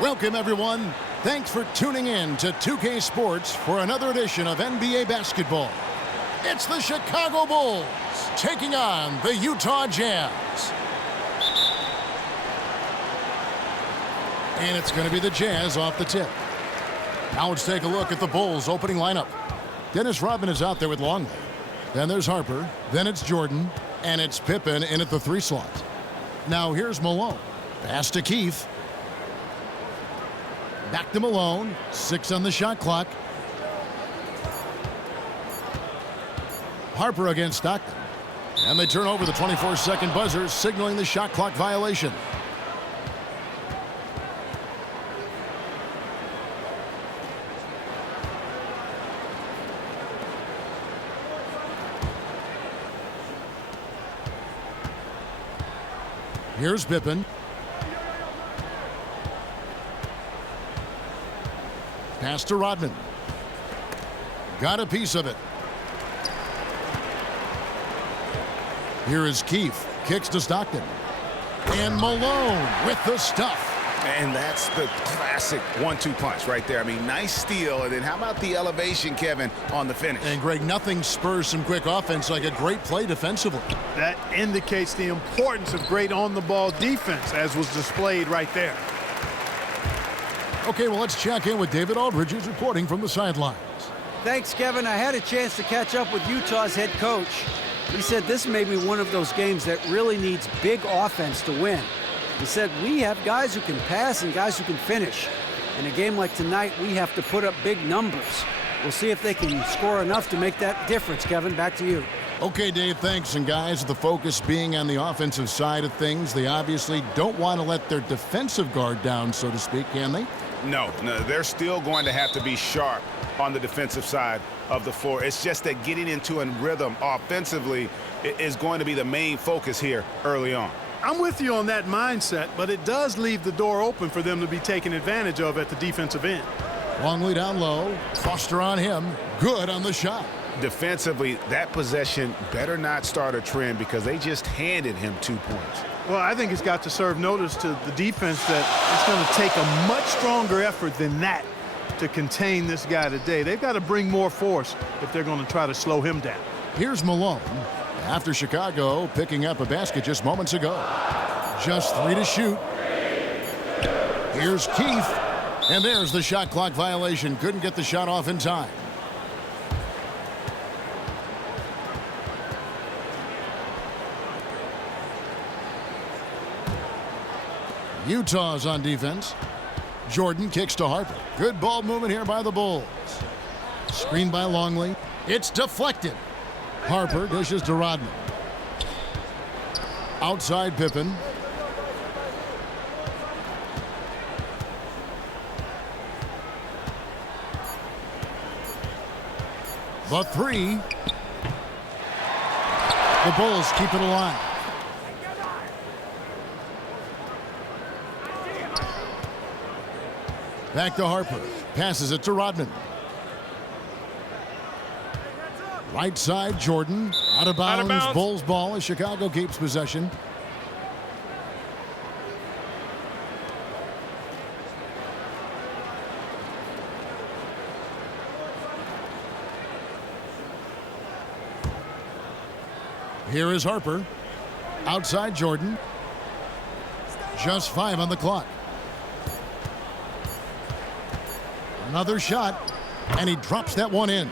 Welcome, everyone. Thanks for tuning in to 2K Sports for another edition of NBA basketball. It's the Chicago Bulls taking on the Utah Jazz. And it's going to be the Jazz off the tip. Now let's take a look at the Bulls opening lineup. Dennis Rodman is out there with Longley. Then there's Harper. Then it's Jordan. And it's Pippen in at the 3 slot. Now here's Malone. Pass to Keith. Back to Malone. 6 on the shot clock. Harper against Stockton. And they turn over the 24-second buzzer, signaling the shot clock violation. Here's Pippen. Pass to Rodman. Got a piece of it. Here is Keith. Kicks to Stockton. And Malone with the stuff. And that's the classic 1-2 punch right there. I mean, nice steal. And then how about the elevation, Kevin, on the finish? And, Greg, nothing spurs some quick offense like a great play defensively. That indicates the importance of great on-the-ball defense, as was displayed right there. Okay, well, let's check in with David Aldridge, who's reporting from the sidelines. Thanks, Kevin. I had a chance to catch up with Utah's head coach. He said this may be one of those games that really needs big offense to win. He said, we have guys who can pass and guys who can finish. In a game like tonight, we have to put up big numbers. We'll see if they can score enough to make that difference. Kevin, back to you. Okay, Dave, thanks. And guys, the focus being on the offensive side of things, they obviously don't want to let their defensive guard down, so to speak, can they? No, they're still going to have to be sharp on the defensive side of the floor. It's just that getting into a rhythm offensively is going to be the main focus here early on. I'm with you on that mindset, but it does leave the door open for them to be taken advantage of at the defensive end. Longley down low. Foster on him. Good on the shot. Defensively, that possession better not start a trend because they just handed him 2 points. Well, I think it's got to serve notice to the defense that it's going to take a much stronger effort than that to contain this guy today. They've got to bring more force if they're going to try to slow him down. Here's Malone. After Chicago picking up a basket just moments ago. Just 3 to shoot. Here's Keith. And there's the shot clock violation. Couldn't get the shot off in time. Utah's on defense. Jordan kicks to Harper. Good ball movement here by the Bulls. Screen by Longley. It's deflected. Harper dishes to Rodman. Outside Pippen. The 3. The Bulls keep it alive. Back to Harper. Passes it to Rodman. Right side, Jordan. Out of bounds. Bulls ball as Chicago keeps possession. Here is Harper. Outside Jordan. Just 5 on the clock. Another shot, and he drops that one in.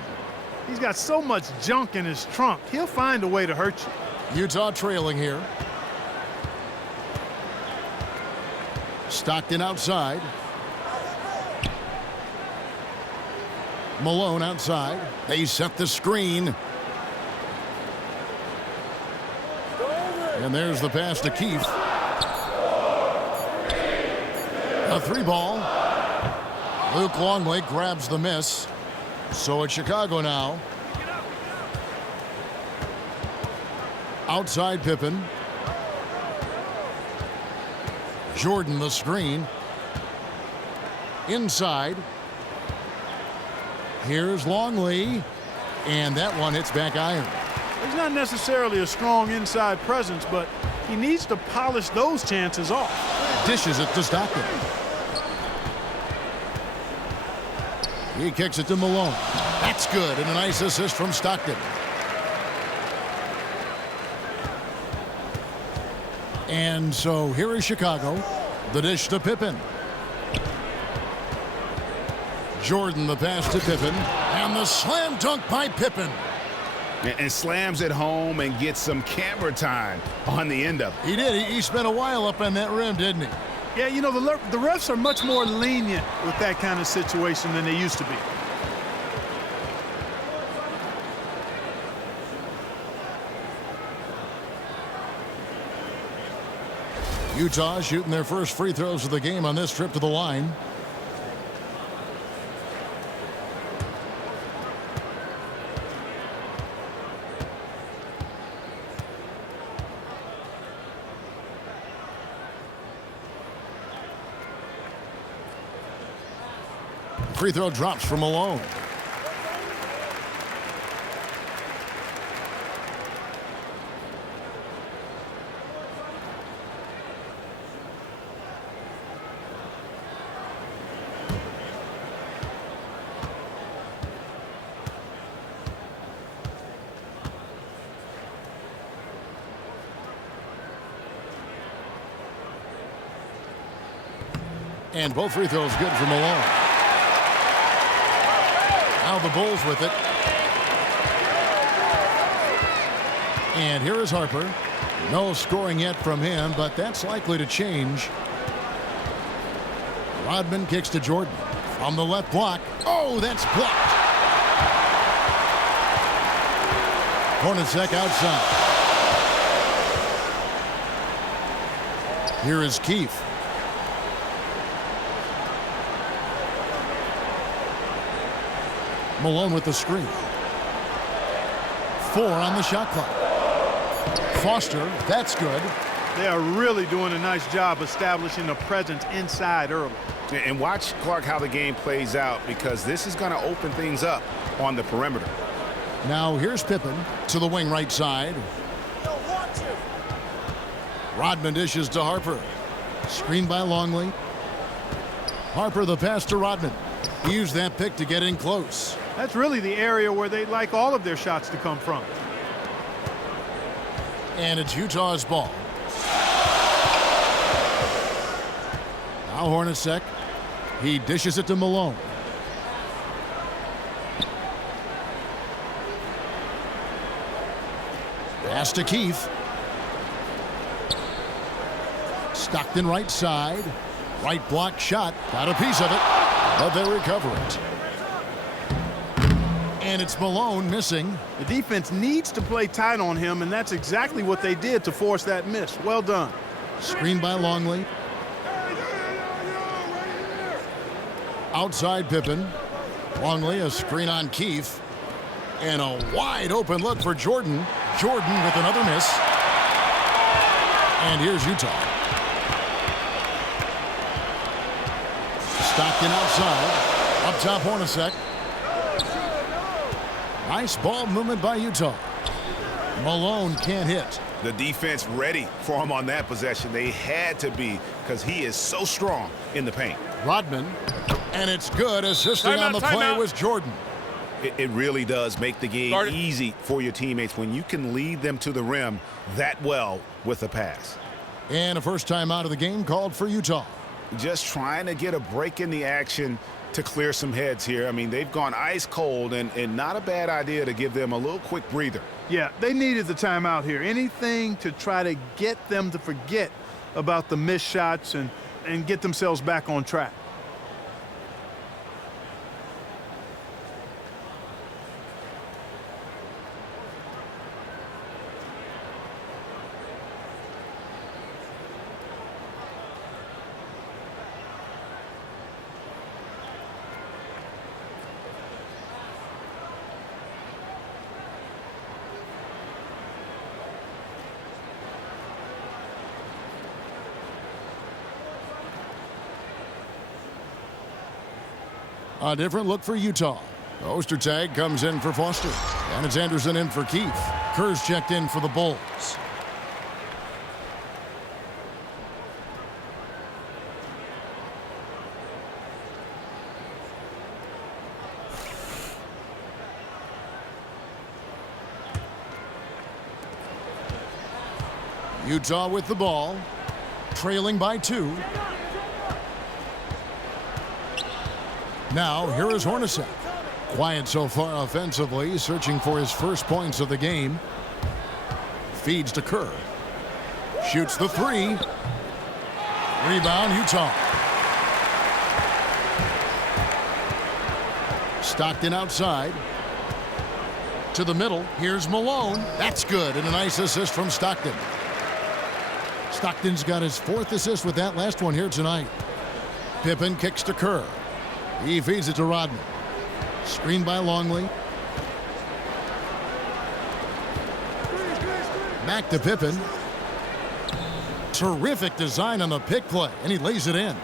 He's got so much junk in his trunk. He'll find a way to hurt you. Utah trailing here. Stockton outside. Malone outside. They set the screen. And there's the pass to Keith. A 3 ball. Luke Longley grabs the miss. So it's Chicago now. Outside Pippen. Jordan the screen. Inside. Here's Longley. And that one hits back iron. He's not necessarily a strong inside presence, but he needs to polish those chances off. Dishes it to Stockton. He kicks it to Malone. That's good, and a nice assist from Stockton. And so here is Chicago. The dish to Pippen. Jordan the pass to Pippen. And the slam dunk by Pippen. And slams it home and gets some camera time on the end of it. He did. He spent a while up on that rim, didn't he? Yeah, you know, the refs are much more lenient with that kind of situation than they used to be. Utah shooting their first free throws of the game on this trip to the line. Free throw drops for Malone. And both free throws good for Malone. Now the Bulls with it. And here is Harper. No scoring yet from him, but that's likely to change. Rodman kicks to Jordan. From the left block. Oh, that's blocked. Hornacek outside. Here is Keefe. Malone with the screen. 4 on the shot clock. Foster, that's good. They are really doing a nice job establishing a presence inside early. And watch, Clark, how the game plays out, because this is going to open things up on the perimeter. Now here's Pippen to the wing right side. Rodman dishes to Harper. Screened by Longley. Harper the pass to Rodman. He used that pick to get in close. That's really the area where they'd like all of their shots to come from. And it's Utah's ball. Now Hornacek. He dishes it to Malone. Pass to Keefe. Stockton right side. Right block shot. Got a piece of it. But they recover it. And it's Malone missing. The defense needs to play tight on him, and that's exactly what they did to force that miss. Well done. Screen by Longley. Outside Pippen. Longley, a screen on Keefe. And a wide open look for Jordan. Jordan with another miss. And here's Utah. Stockton outside. Up top, Hornacek. Nice ball movement by Utah. Malone can't hit. The defense ready for him on that possession. They had to be, because he is so strong in the paint. Rodman. And it's good. Assisting on the play was Jordan. It really does make the game easy for your teammates when you can lead them to the rim that well with a pass. And a first time out of the game called for Utah. Just trying to get a break in the action to clear some heads here. I mean, they've gone ice cold, and not a bad idea to give them a little quick breather. Yeah, they needed the timeout here. Anything to try to get them to forget about the missed shots and get themselves back on track. A different look for Utah. Ostertag comes in for Foster. And it's Anderson in for Keefe. Kerr's checked in for the Bulls. Utah with the ball, trailing by 2. Now, here is Hornacek. Quiet so far offensively, searching for his first points of the game. Feeds to Kerr. Shoots the 3. Rebound, Utah. Stockton outside. To the middle. Here's Malone. That's good, and a nice assist from Stockton. Stockton's got his 4th assist with that last one here tonight. Pippen kicks to Kerr. He feeds it to Rodman. Screened by Longley. Back to Pippen. Terrific design on the pick play, and he lays it in.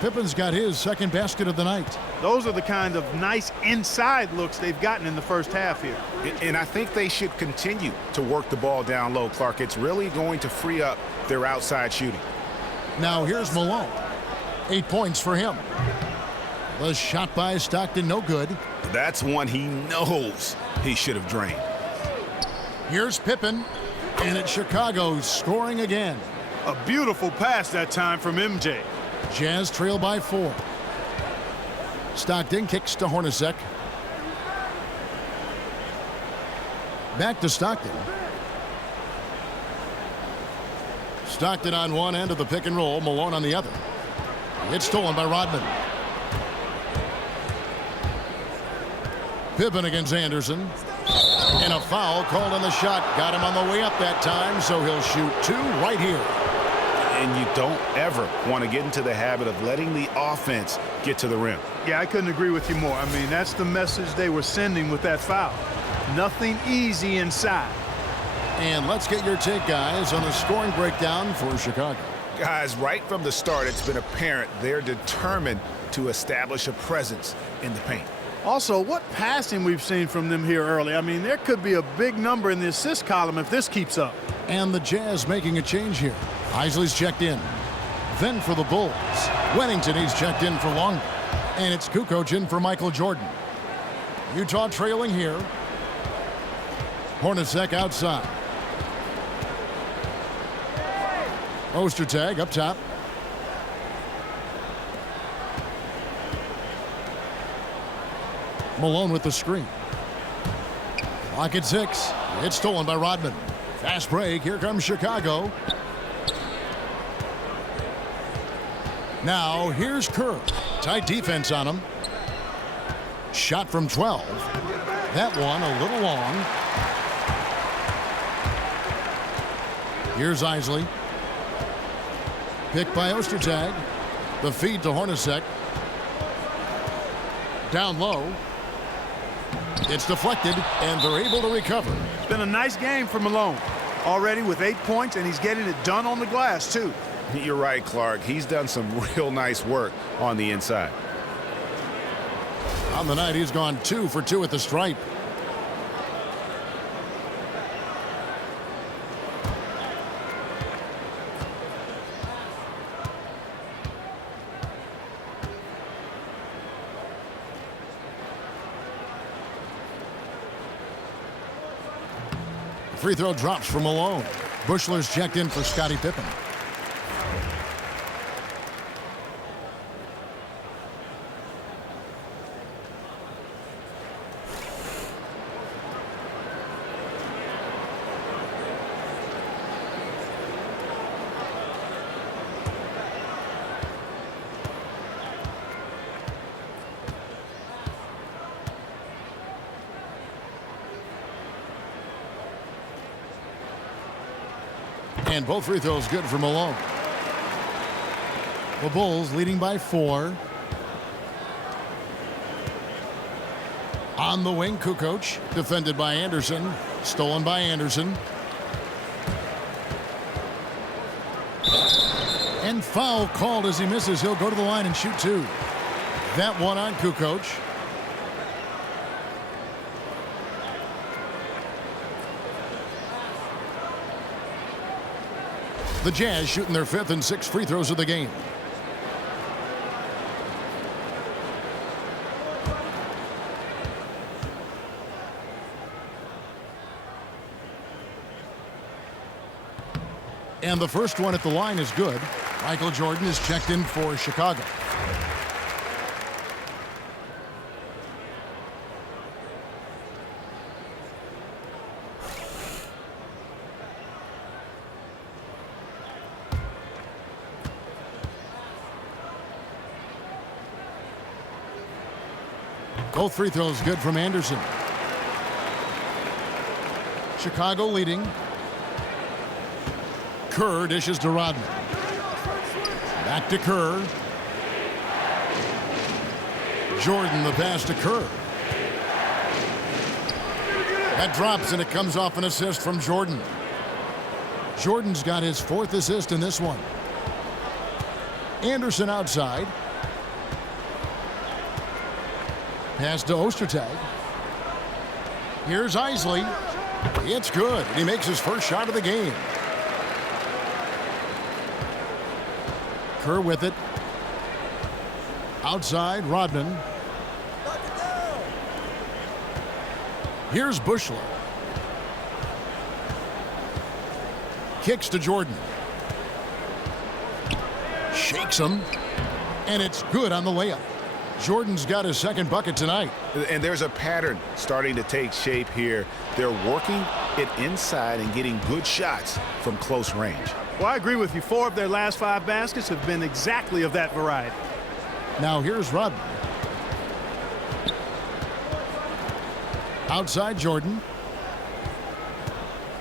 Pippen's got his 2nd basket of the night. Those are the kind of nice inside looks they've gotten in the first half here. And I think they should continue to work the ball down low, Clark. It's really going to free up their outside shooting. Now here's Malone. 8 points for him. The shot by Stockton, no good. That's one he knows he should have drained. Here's Pippen, and it's Chicago scoring again. A beautiful pass that time from MJ. Jazz trail by 4. Stockton kicks to Hornacek. Back to Stockton. Stockton on one end of the pick and roll, Malone on the other. It's stolen by Rodman. Pippen against Anderson. And a foul called on the shot. Got him on the way up that time, so he'll shoot 2 right here. And you don't ever want to get into the habit of letting the offense get to the rim. Yeah, I couldn't agree with you more. I mean, that's the message they were sending with that foul. Nothing easy inside. And let's get your take, guys, on the scoring breakdown for Chicago. Guys, right from the start, it's been apparent they're determined to establish a presence in the paint. Also, what passing we've seen from them here early. I mean, there could be a big number in the assist column if this keeps up. And the Jazz making a change here. Isley's checked in. Then for the Bulls, Wennington, he's checked in for Longley. And it's Kukoc in for Michael Jordan. Utah trailing here. Hornacek outside. Ostertag up top. Malone with the screen. Clock at 6. It's stolen by Rodman. Fast break. Here comes Chicago. Now here's Kerr. Tight defense on him. Shot from 12. That one a little long. Here's Isley. Picked by Ostertag. The feed to Hornacek. Down low. It's deflected, and they're able to recover. It's been a nice game for Malone. Already with 8 points, and he's getting it done on the glass, too. You're right, Clark. He's done some real nice work on the inside. On the night, he's gone 2 for 2 at the stripe. Free throw drops for Malone. Bushler's checked in for Scottie Pippen. And both free throws good for Malone. The Bulls leading by 4. On the wing, Kukoc, defended by Anderson. Stolen by Anderson. And foul called as he misses. He'll go to the line and shoot 2. That one on Kukoc. The Jazz shooting their 5th and 6th free throws of the game. And the first one at the line is good. Michael Jordan is checked in for Chicago. Both free throws good from Anderson. Chicago leading. Kerr dishes to Rodman. Back to Kerr. Jordan the pass to Kerr. That drops and it comes off an assist from Jordan. Jordan's got his 4th assist in this one. Anderson outside. Pass to Ostertag. Here's Isley. It's good. He makes his first shot of the game. Kerr with it. Outside, Rodman. Here's Bushler. Kicks to Jordan. Shakes him. And it's good on the layup. Jordan's got his 2nd bucket tonight. And there's a pattern starting to take shape here. They're working it inside and getting good shots from close range. Well, I agree with you. 4 of their last 5 baskets have been exactly of that variety. Now here's Rodman. Outside Jordan.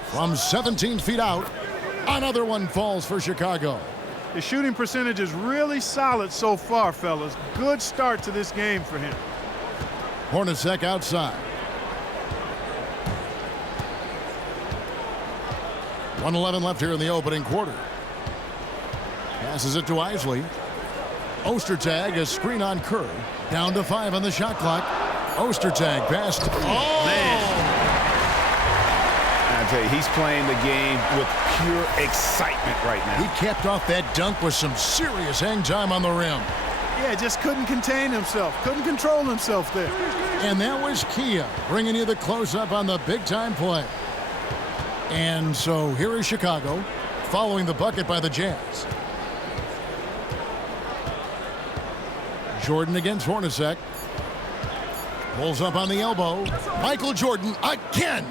From 17 feet out. Another one falls for Chicago. The shooting percentage is really solid so far, fellas. Good start to this game for him. Hornacek outside. 1:11 left here in the opening quarter. Passes it to Isley. Ostertag, a screen on Kerr. Down to 5 on the shot clock. Ostertag passed. Oh, man. I tell you, he's playing the game with pure excitement right now. He capped off that dunk with some serious hang time on the rim. Yeah, just couldn't contain himself. Couldn't control himself there. And that was Kia bringing you the close-up on the big-time play. And so here is Chicago following the bucket by the Jazz. Jordan against Hornacek. Pulls up on the elbow. Michael Jordan again.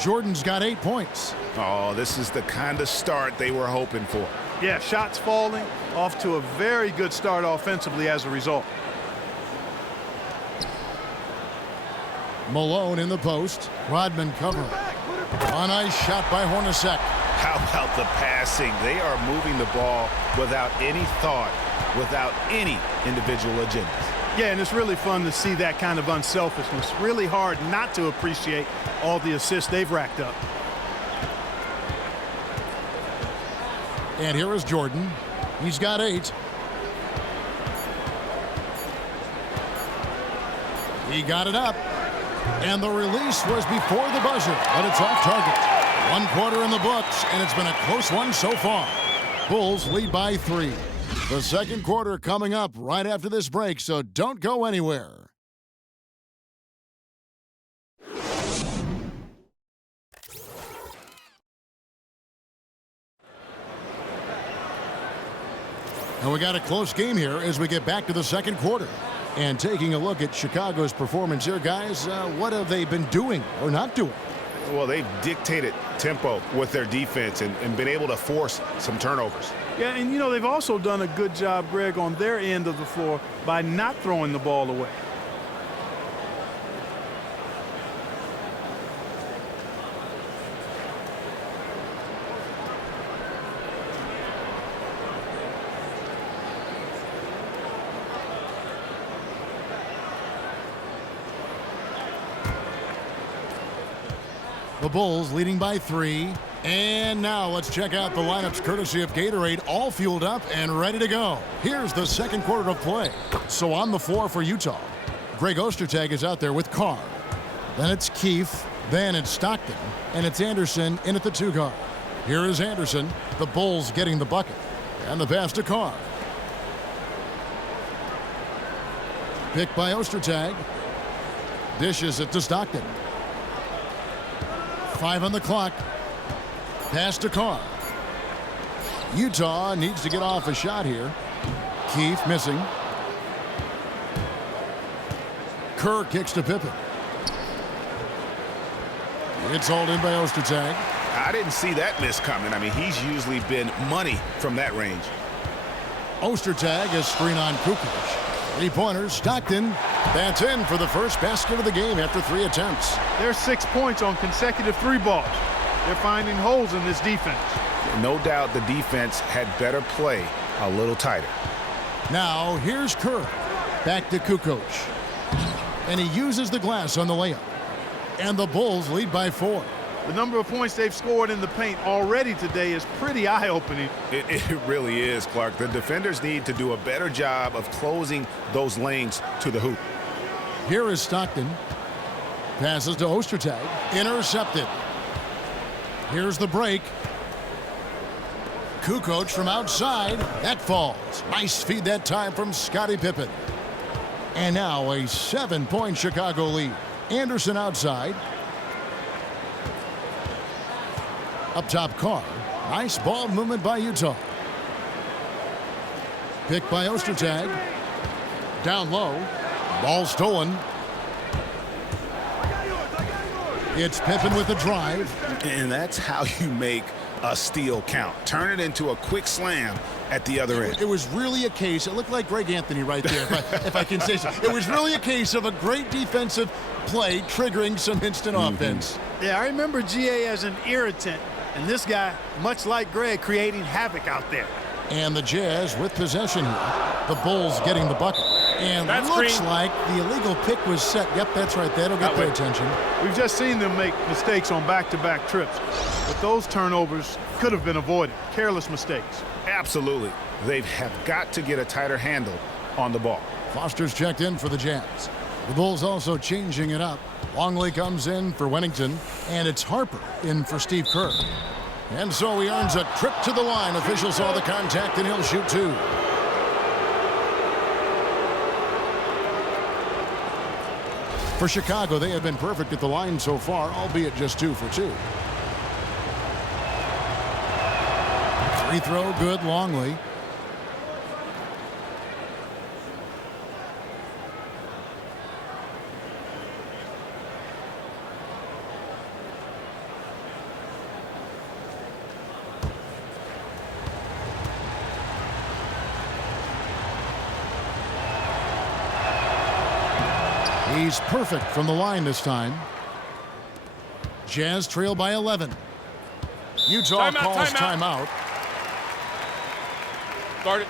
Jordan's got 8 points. Oh, this is the kind of start they were hoping for. Yeah, shots falling, off to a very good start offensively as a result. Malone in the post. Rodman covering. A nice shot by Hornacek. How about the passing? They are moving the ball without any thought, without any individual agendas. Yeah, and it's really fun to see that kind of unselfishness. Really hard not to appreciate all the assists they've racked up. And here is Jordan. He's got 8. He got it up. And the release was before the buzzer, but it's off target. 1 quarter in the books, and it's been a close one so far. Bulls lead by 3. The second quarter coming up right after this break, so don't go anywhere. And we got a close game here as we get back to the second quarter. And taking a look at Chicago's performance here, guys, what have they been doing or not doing? Well, they've dictated tempo with their defense and been able to force some turnovers. Yeah, and, you know, they've also done a good job, Greg, on their end of the floor by not throwing the ball away. The Bulls leading by 3. And now let's check out the lineups courtesy of Gatorade, all fueled up and ready to go. Here's the second quarter of play. So on the floor for Utah, Greg Ostertag is out there with Karl. Then it's Keefe. Then it's Stockton. And it's Anderson in at the 2 guard. Here is Anderson. The Bulls getting the bucket. And the pass to Karl. Picked by Ostertag. Dishes it to Stockton. 5 on the clock. Pass to Karl. Utah needs to get off a shot here. Keefe missing. Kerr kicks to Pippen. It's hauled in by Ostertag. I didn't see that miss coming. I mean, he's usually been money from that range. Ostertag is screen on Kukoc. 3-pointers. Stockton. That's in for the first basket of the game after 3 attempts. There's 6 points on consecutive 3 balls. They're finding holes in this defense. No doubt the defense had better play a little tighter. Now here's Kerr. Back to Kukoc. And he uses the glass on the layup. And the Bulls lead by 4. The number of points they've scored in the paint already today is pretty eye-opening. It really is, Clark. The defenders need to do a better job of closing those lanes to the hoop. Here is Stockton. Passes to Ostertag. Intercepted. Here's the break. Kukoc from outside. That falls. Nice feed that time from Scottie Pippen. And now a 7-point Chicago lead. Anderson outside. Up top, Karl. Nice ball movement by Utah. Picked by Ostertag. Down low. Ball stolen. It's Pippen with the drive. And that's how you make a steal count. Turn it into a quick slam at the other end. It was really a case. It looked like Greg Anthony right there, if I can say so. It was really a case of a great defensive play triggering some instant offense. Yeah, I remember GA as an irritant. And this guy, much like Greg, creating havoc out there. And the Jazz with possession here. The Bulls getting the bucket. And That's looks green. like the illegal pick was set. Yep, that's right. That'll get their attention. We've just seen them make mistakes on back-to-back trips. But those turnovers could have been avoided. Careless mistakes. Absolutely. They have got to get a tighter handle on the ball. Foster's checked in for the Jazz. The Bulls also changing it up. Longley comes in for Wennington, and it's Harper in for Steve Kerr. And so he earns a trip to the line. Officials saw the contact, and he'll shoot 2. For Chicago, they have been perfect at the line so far, albeit just 2 for 2. Free throw, good, Longley. He's perfect from the line this time. Jazz trail by 11. Utah calls timeout. Guard it.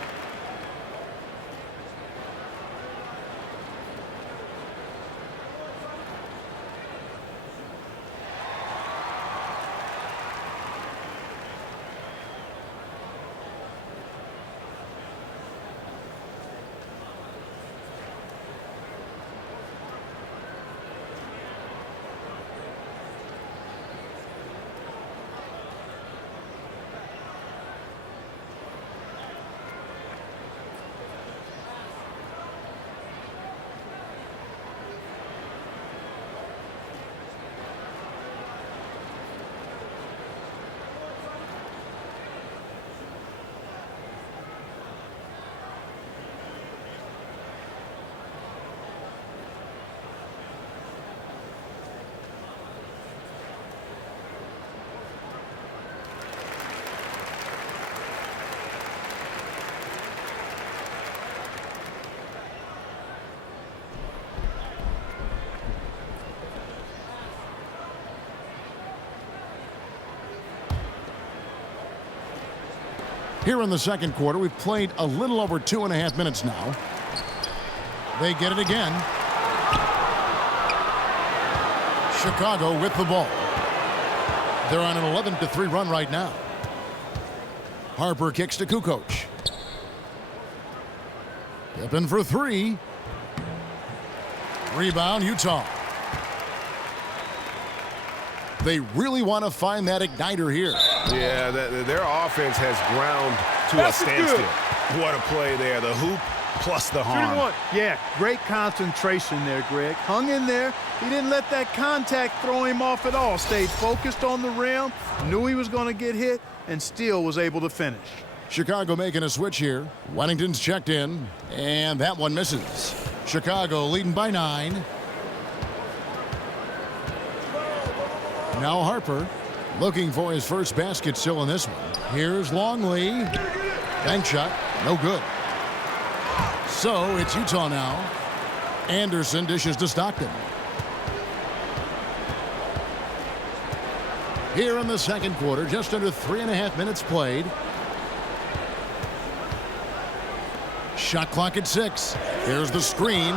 Here in the second quarter, we've played a little over 2.5 minutes now. They get it again. Chicago with the ball. They're on an 11-3 run right now. Harper kicks to Kukoc. Pippen for 3. Rebound, Utah. They really want to find that igniter here. Yeah, their offense has ground to a standstill. What a play there. The hoop plus the harm. Yeah, great concentration there, Greg. Hung in there. He didn't let that contact throw him off at all. Stayed focused on the rim, knew he was going to get hit, and still was able to finish. Chicago making a switch here. Wennington's checked in, and that one misses. Chicago leading by 9. Now Harper looking for his first basket still in this one. Here's Longley. Bank shot, no good. So it's Utah now. Anderson dishes to Stockton. Here in the second quarter, just under 3.5 minutes played. Shot clock at 6. Here's the screen.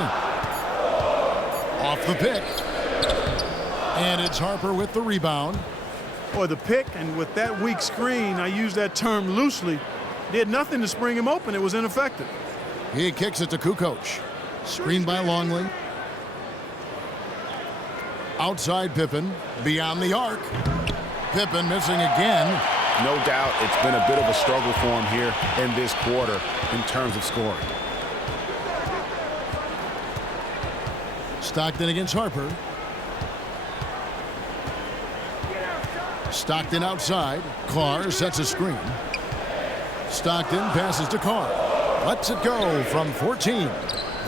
Off the pick. And it's Harper with the rebound. Boy, the pick, and with that weak screen, I use that term loosely, did nothing to spring him open. It was ineffective. He kicks it to Kukoc. Screened by Longley. Outside Pippen. Beyond the arc. Pippen missing again. No doubt it's been a bit of a struggle for him here in this quarter in terms of scoring. Stockton against Harper. Stockton outside. Carr sets a screen. Stockton passes to Karl. Lets it go from 14.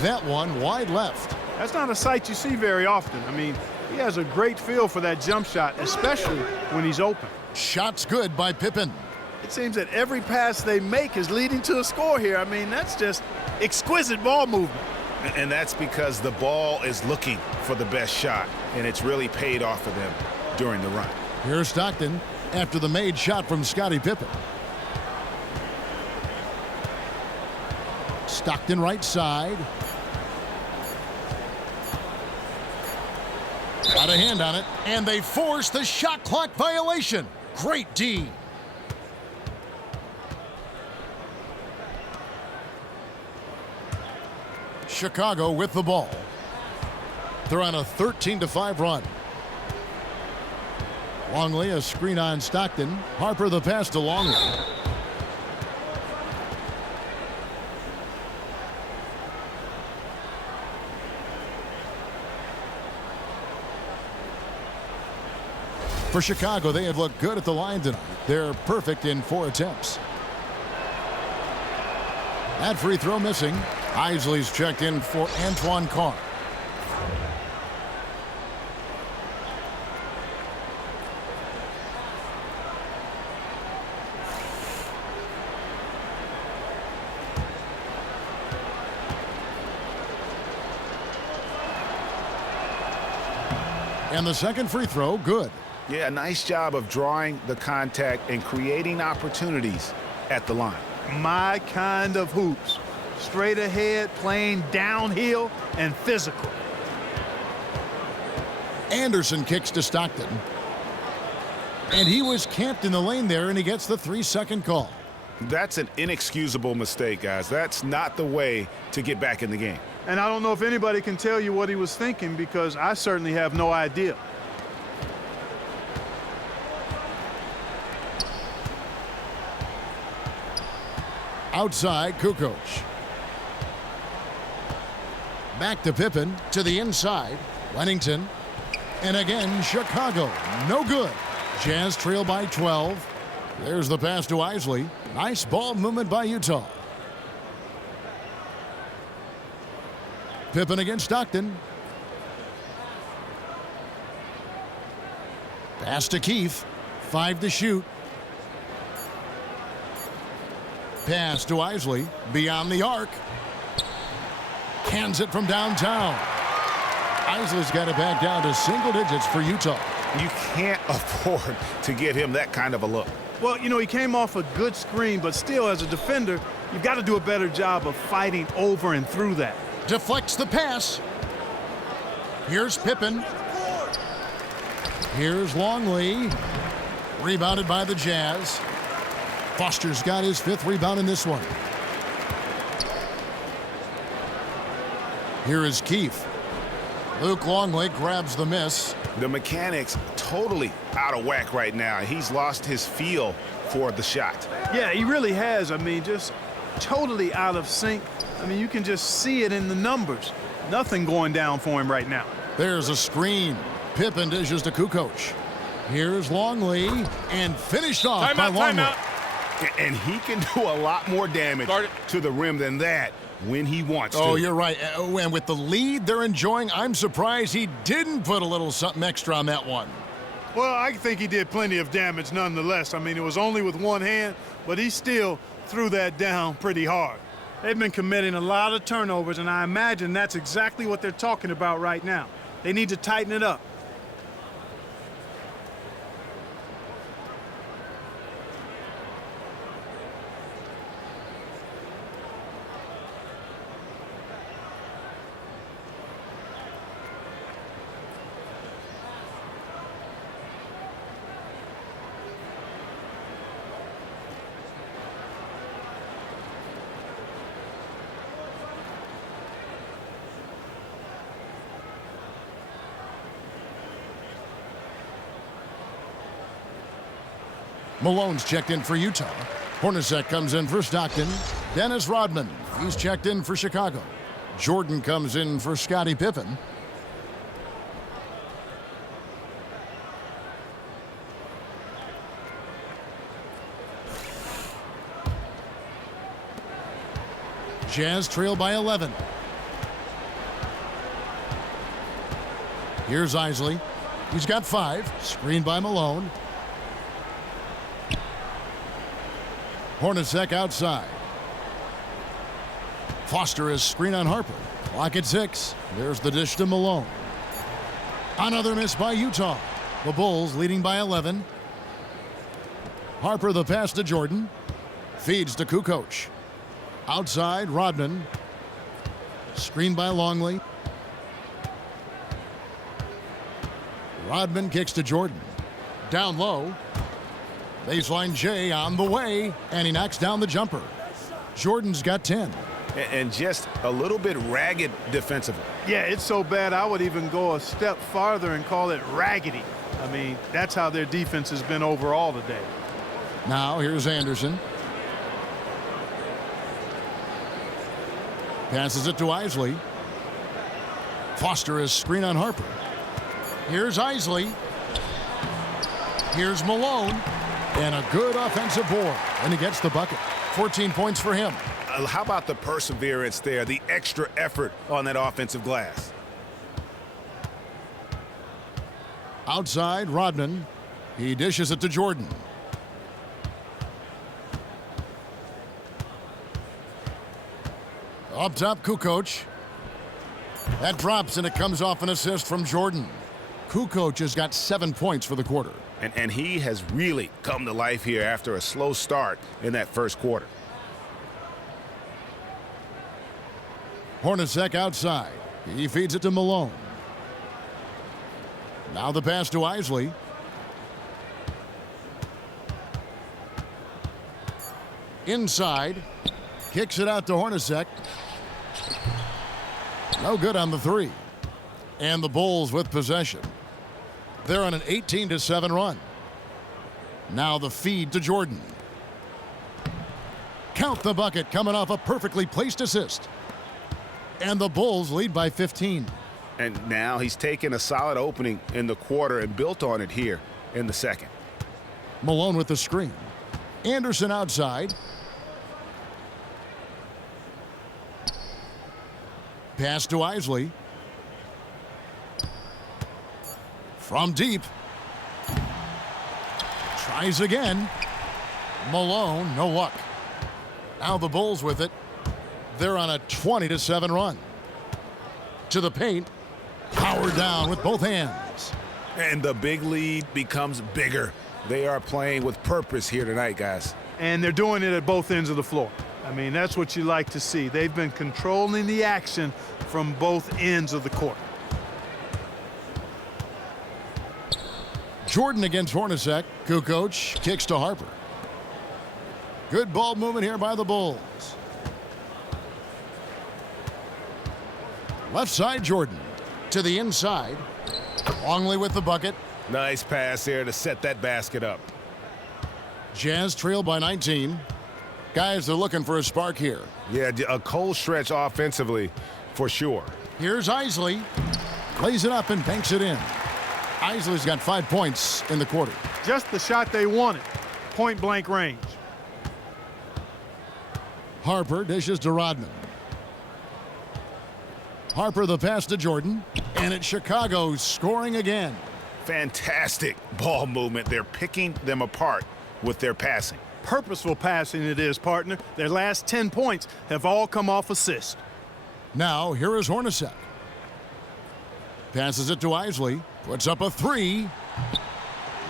That one wide left. That's not a sight you see very often. I mean, he has a great feel for that jump shot, especially when he's open. Shot's good by Pippen. It seems that every pass they make is leading to a score here. I mean, that's just exquisite ball movement. And that's because the ball is looking for the best shot, and it's really paid off for them during the run. Here's Stockton after the made shot from Scottie Pippen. Stockton right side. Got a hand on it, and they force the shot clock violation. Great D. Chicago with the ball. They're on a 13-5 run. Longley, a screen on Stockton. Harper the pass to Longley. For Chicago, they have looked good at the line tonight. They're perfect in 4 attempts. That free throw missing. Isley's checked in for Antoine Karl. And the second free throw, good. Yeah, nice job of drawing the contact and creating opportunities at the line. My kind of hoops. Straight ahead, playing downhill, and physical. Anderson kicks to Stockton. And he was camped in the lane there, and he gets the 3-second call. That's an inexcusable mistake, guys. That's not the way to get back in the game. And I don't know if anybody can tell you what he was thinking, because I certainly have no idea. Outside, Kukoc. Back to Pippen, to the inside. Wennington. And again, Chicago. No good. Jazz trail by 12. There's the pass to Isley. Nice ball movement by Utah. Pippen against Stockton. Pass to Keith. 5 to shoot. Pass to Isley. Beyond the arc. Cans it from downtown. Isley's got it back down to single digits for Utah. You can't afford to give him that kind of a look. Well, you know, he came off a good screen, but still, as a defender, you've got to do a better job of fighting over and through that. Deflects the pass. Here's Pippen. Here's Longley. Rebounded by the Jazz. Foster's got his 5th rebound in this one. Here is Keith. Luke Longley grabs the miss. The mechanics totally out of whack right now. He's lost his feel for the shot. Yeah, he really has. I mean, just totally out of sync. I mean, you can just see it in the numbers. Nothing going down for him right now. There's a screen. Pippen dishes to Kukoc. Here's Longley, and finished off by Longley. And he can do a lot more damage to the rim than that when he wants to. Oh, you're right. And with the lead they're enjoying, I'm surprised he didn't put a little something extra on that one. Well, I think he did plenty of damage nonetheless. I mean, it was only with one hand, but he still threw that down pretty hard. They've been committing a lot of turnovers, and I imagine that's exactly what they're talking about right now. They need to tighten it up. Malone's checked in for Utah. Hornacek comes in for Stockton. Dennis Rodman, he's checked in for Chicago. Jordan comes in for Scottie Pippen. Jazz trail by 11. Here's Isley. He's got 5. Screened by Malone. Hornacek outside. Foster is screen on Harper. Clock at 6. There's the dish to Malone. Another miss by Utah. The Bulls leading by 11. Harper the pass to Jordan. Feeds to Kukoc. Outside, Rodman. Screened by Longley. Rodman kicks to Jordan. Down low. Baseline J on the way, and he knocks down the jumper. Jordan's got 10. And just a little bit ragged defensively. Yeah, it's so bad I would even go a step farther and call it raggedy. I mean, that's how their defense has been overall today. Now here's Anderson. Passes it to Isley. Foster is screen on Harper. Here's Isley. Here's Malone. And a good offensive board. And he gets the bucket. 14 points for him. How about the perseverance there, the extra effort on that offensive glass? Outside, Rodman. He dishes it to Jordan. Up top, Kukoc. That drops, and it comes off an assist from Jordan. Kukoc has got 7 points for the quarter. And he has really come to life here after a slow start in that first quarter. Hornacek outside. He feeds it to Malone. Now the pass to Isley. Inside. Kicks it out to Hornacek. No good on the 3. And the Bulls with possession. They're on an 18-7 run. Now the feed to Jordan. Count the bucket coming off a perfectly placed assist. And the Bulls lead by 15. And now he's taken a solid opening in the quarter and built on it here in the second. Malone with the screen. Anderson outside. Pass to Isley. From deep. Tries again. Malone, no luck. Now the Bulls with it. They're on a 20-7 run. To the paint. Powered down with both hands. And the big lead becomes bigger. They are playing with purpose here tonight, guys. And they're doing it at both ends of the floor. I mean, that's what you like to see. They've been controlling the action from both ends of the court. Jordan against Hornacek. Kukoc kicks to Harper. Good ball movement here by the Bulls. Left side, Jordan. To the inside. Longley with the bucket. Nice pass here to set that basket up. Jazz trail by 19. Guys, they're looking for a spark here. Yeah, a cold stretch offensively for sure. Here's Isley. Lays it up and banks it in. Isley's got 5 points in the quarter. Just the shot they wanted. Point-blank range. Harper dishes to Rodman. Harper the pass to Jordan. And it's Chicago scoring again. Fantastic ball movement. They're picking them apart with their passing. Purposeful passing it is, partner. Their last 10 points have all come off assist. Now, here is Hornacek. Passes it to Isley. Puts up a three.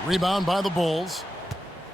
Rebound by the Bulls.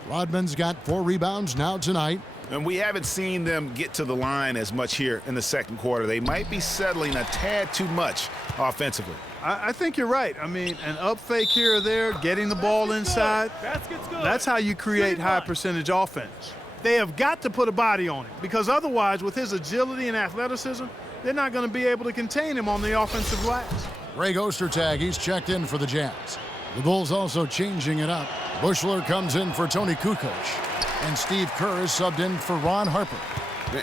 Rodman's got 4 rebounds now tonight. And we haven't seen them get to the line as much here in the second quarter. They might be settling a tad too much offensively. I think you're right. I mean, an up fake here or there, getting the ball inside, that's how you create high percentage offense. They have got to put a body on him because otherwise, with his agility and athleticism, they're not going to be able to contain him on the offensive glass. Ray Ostertag, he's checked in for the Jazz. The Bulls also changing it up. Bushler comes in for Tony Kukoc. And Steve Kerr is subbed in for Ron Harper.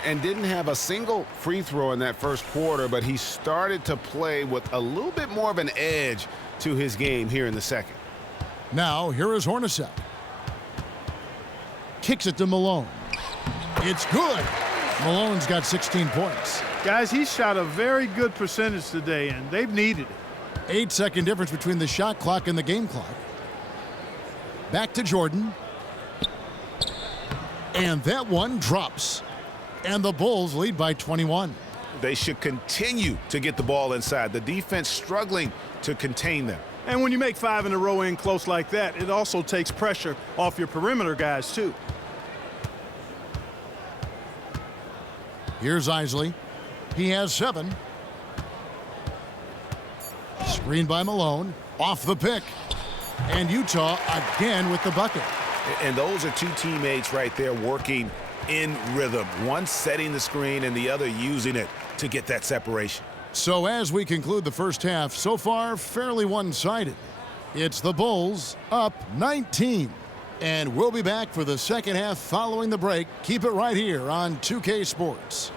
And didn't have a single free throw in that first quarter, but he started to play with a little bit more of an edge to his game here in the second. Now, here is Hornacek. Kicks it to Malone. It's good. Malone's got 16 points. Guys, he shot a very good percentage today, and they've needed it. 8-second difference between the shot clock and the game clock. Back to Jordan. And that one drops. And the Bulls lead by 21. They should continue to get the ball inside. The defense struggling to contain them. And when you make 5 in a row in close like that, it also takes pressure off your perimeter guys, too. Here's Isley. He has 7. Screened by Malone. Off the pick. And Utah again with the bucket. And those are 2 teammates right there working in rhythm. One setting the screen and the other using it to get that separation. So as we conclude the first half, so far fairly one-sided. It's the Bulls up 19. And we'll be back for the second half following the break. Keep it right here on 2K Sports.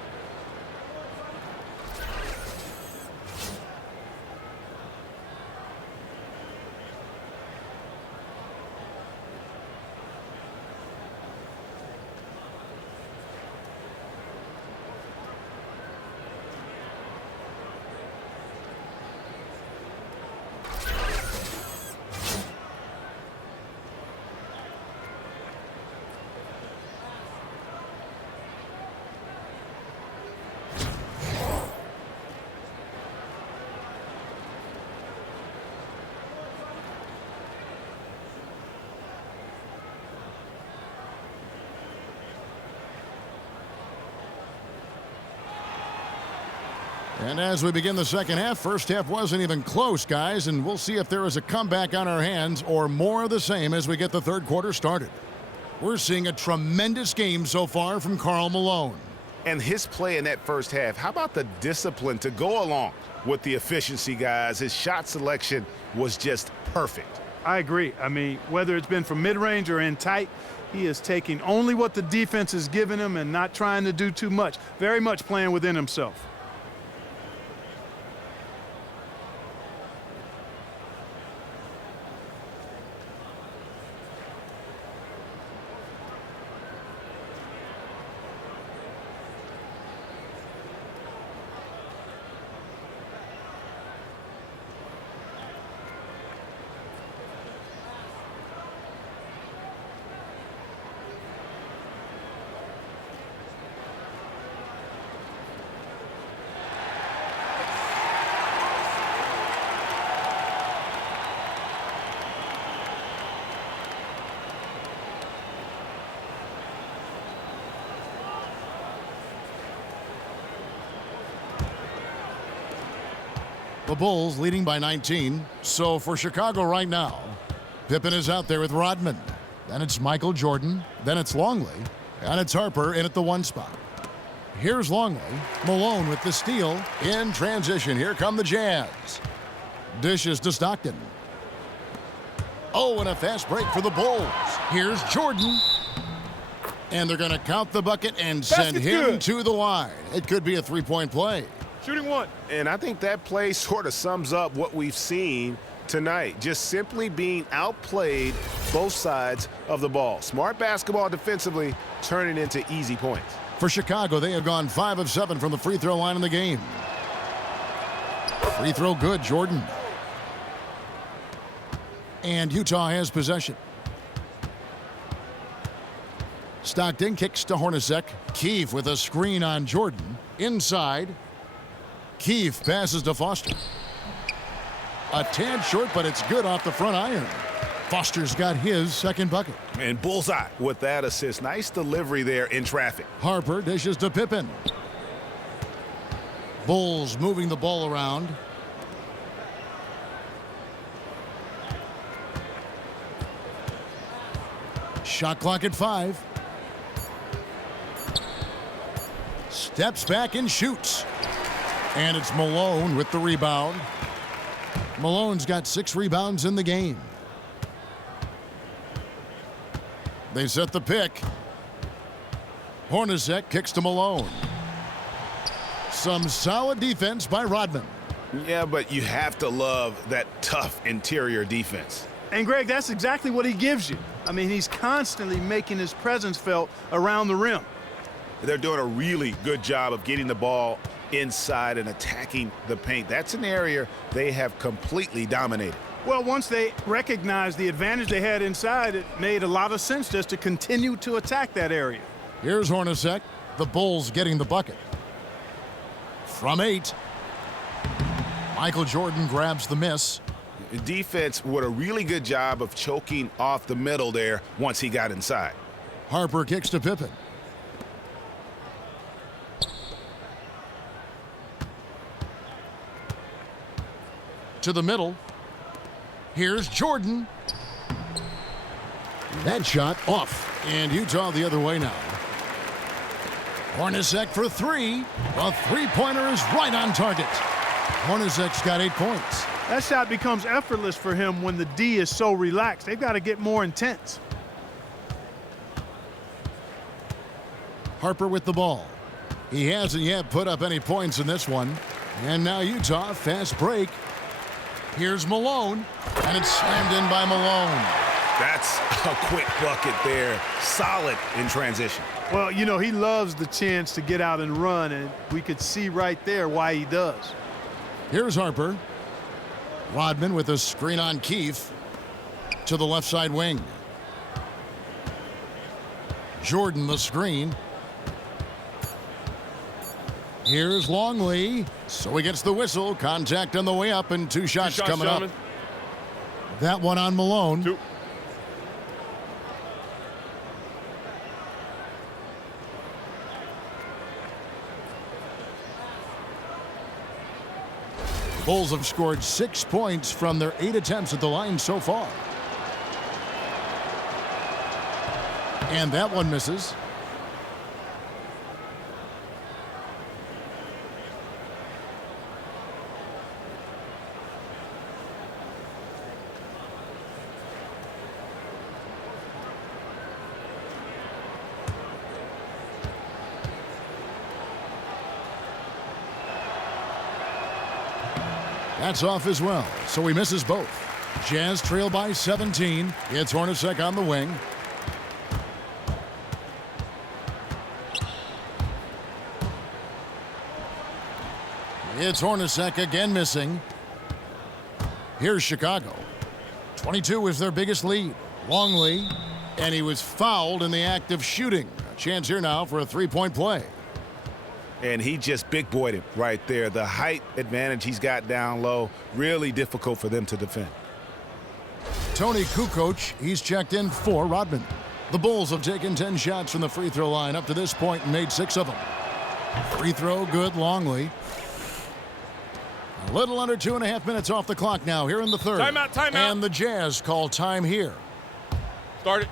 And as we begin the second half, first half wasn't even close, guys, and we'll see if there is a comeback on our hands or more of the same as we get the third quarter started. We're seeing a tremendous game so far from Karl Malone. And his play in that first half, how about the discipline to go along with the efficiency, guys? His shot selection was just perfect. I agree. I mean, whether it's been from mid-range or in tight, he is taking only what the defense is giving him and not trying to do too much. Very much playing within himself. The Bulls leading by 19. So for Chicago right now, Pippen is out there with Rodman. Then it's Michael Jordan. Then it's Longley. And it's Harper in at the 1 spot. Here's Longley. Malone with the steal. In transition, here come the Jazz. Dishes to Stockton. Oh, and a fast break for the Bulls. Here's Jordan. And they're going to count the bucket and send him to the line. It could be a three-point play. Shooting one. And I think that play sort of sums up what we've seen tonight. Just simply being outplayed both sides of the ball. Smart basketball defensively turning into easy points. For Chicago, they have gone 5 of 7 from the free throw line in the game. Free throw good, Jordan. And Utah has possession. Stockton kicks to Hornacek. Keefe with a screen on Jordan. Inside. Keefe passes to Foster. A tad short, but it's good off the front iron. Foster's got his second bucket. And bullseye with that assist. Nice delivery there in traffic. Harper dishes to Pippen. Bulls moving the ball around. Shot clock at 5. Steps back and shoots. And it's Malone with the rebound. Malone's got 6 rebounds in the game. They set the pick. Hornacek kicks to Malone. Some solid defense by Rodman. Yeah, but you have to love that tough interior defense. And, Greg, that's exactly what he gives you. I mean, he's constantly making his presence felt around the rim. They're doing a really good job of getting the ball inside and attacking the paint. That's an area they have completely dominated. Well, once they recognized the advantage they had inside, it made a lot of sense just to continue to attack that area. Here's Hornacek. The Bulls getting the bucket. From 8. Michael Jordan grabs the miss. Defense did a really good job of choking off the middle there once he got inside. Harper kicks to Pippen. To the middle. Here's Jordan. That shot off. And Utah the other way now. Hornacek for 3. A three-pointer is right on target. Hornacek's got 8 points. That shot becomes effortless for him when the D is so relaxed. They've got to get more intense. Harper with the ball. He hasn't yet put up any points in this one. And now Utah, fast break. Here's Malone, and it's slammed in by Malone. That's a quick bucket there. Solid in transition. Well, you know, he loves the chance to get out and run, and we could see right there why he does. Here's Harper. Rodman with a screen on Keefe to the left side wing. Jordan the screen. Here's Longley. So he gets the whistle. Contact on the way up and 2 shots coming up. That one on Malone. 2. Bulls have scored 6 points from their 8 attempts at the line so far. And that one misses. That's off as well, so he misses both. Jazz trail by 17. It's Hornacek on the wing. It's Hornacek again missing. Here's Chicago. 22 is their biggest lead. Longley, and he was fouled in the act of shooting. A chance here now for a 3-point play. And he just big-boyed him right there. The height advantage he's got down low, really difficult for them to defend. Tony Kukoc, he's checked in for Rodman. The Bulls have taken 10 shots from the free throw line up to this point and made 6 of them. Free throw good, Longley. A little under 2.5 minutes off the clock now here in the third. Timeout, timeout. And the Jazz call time here. Start it.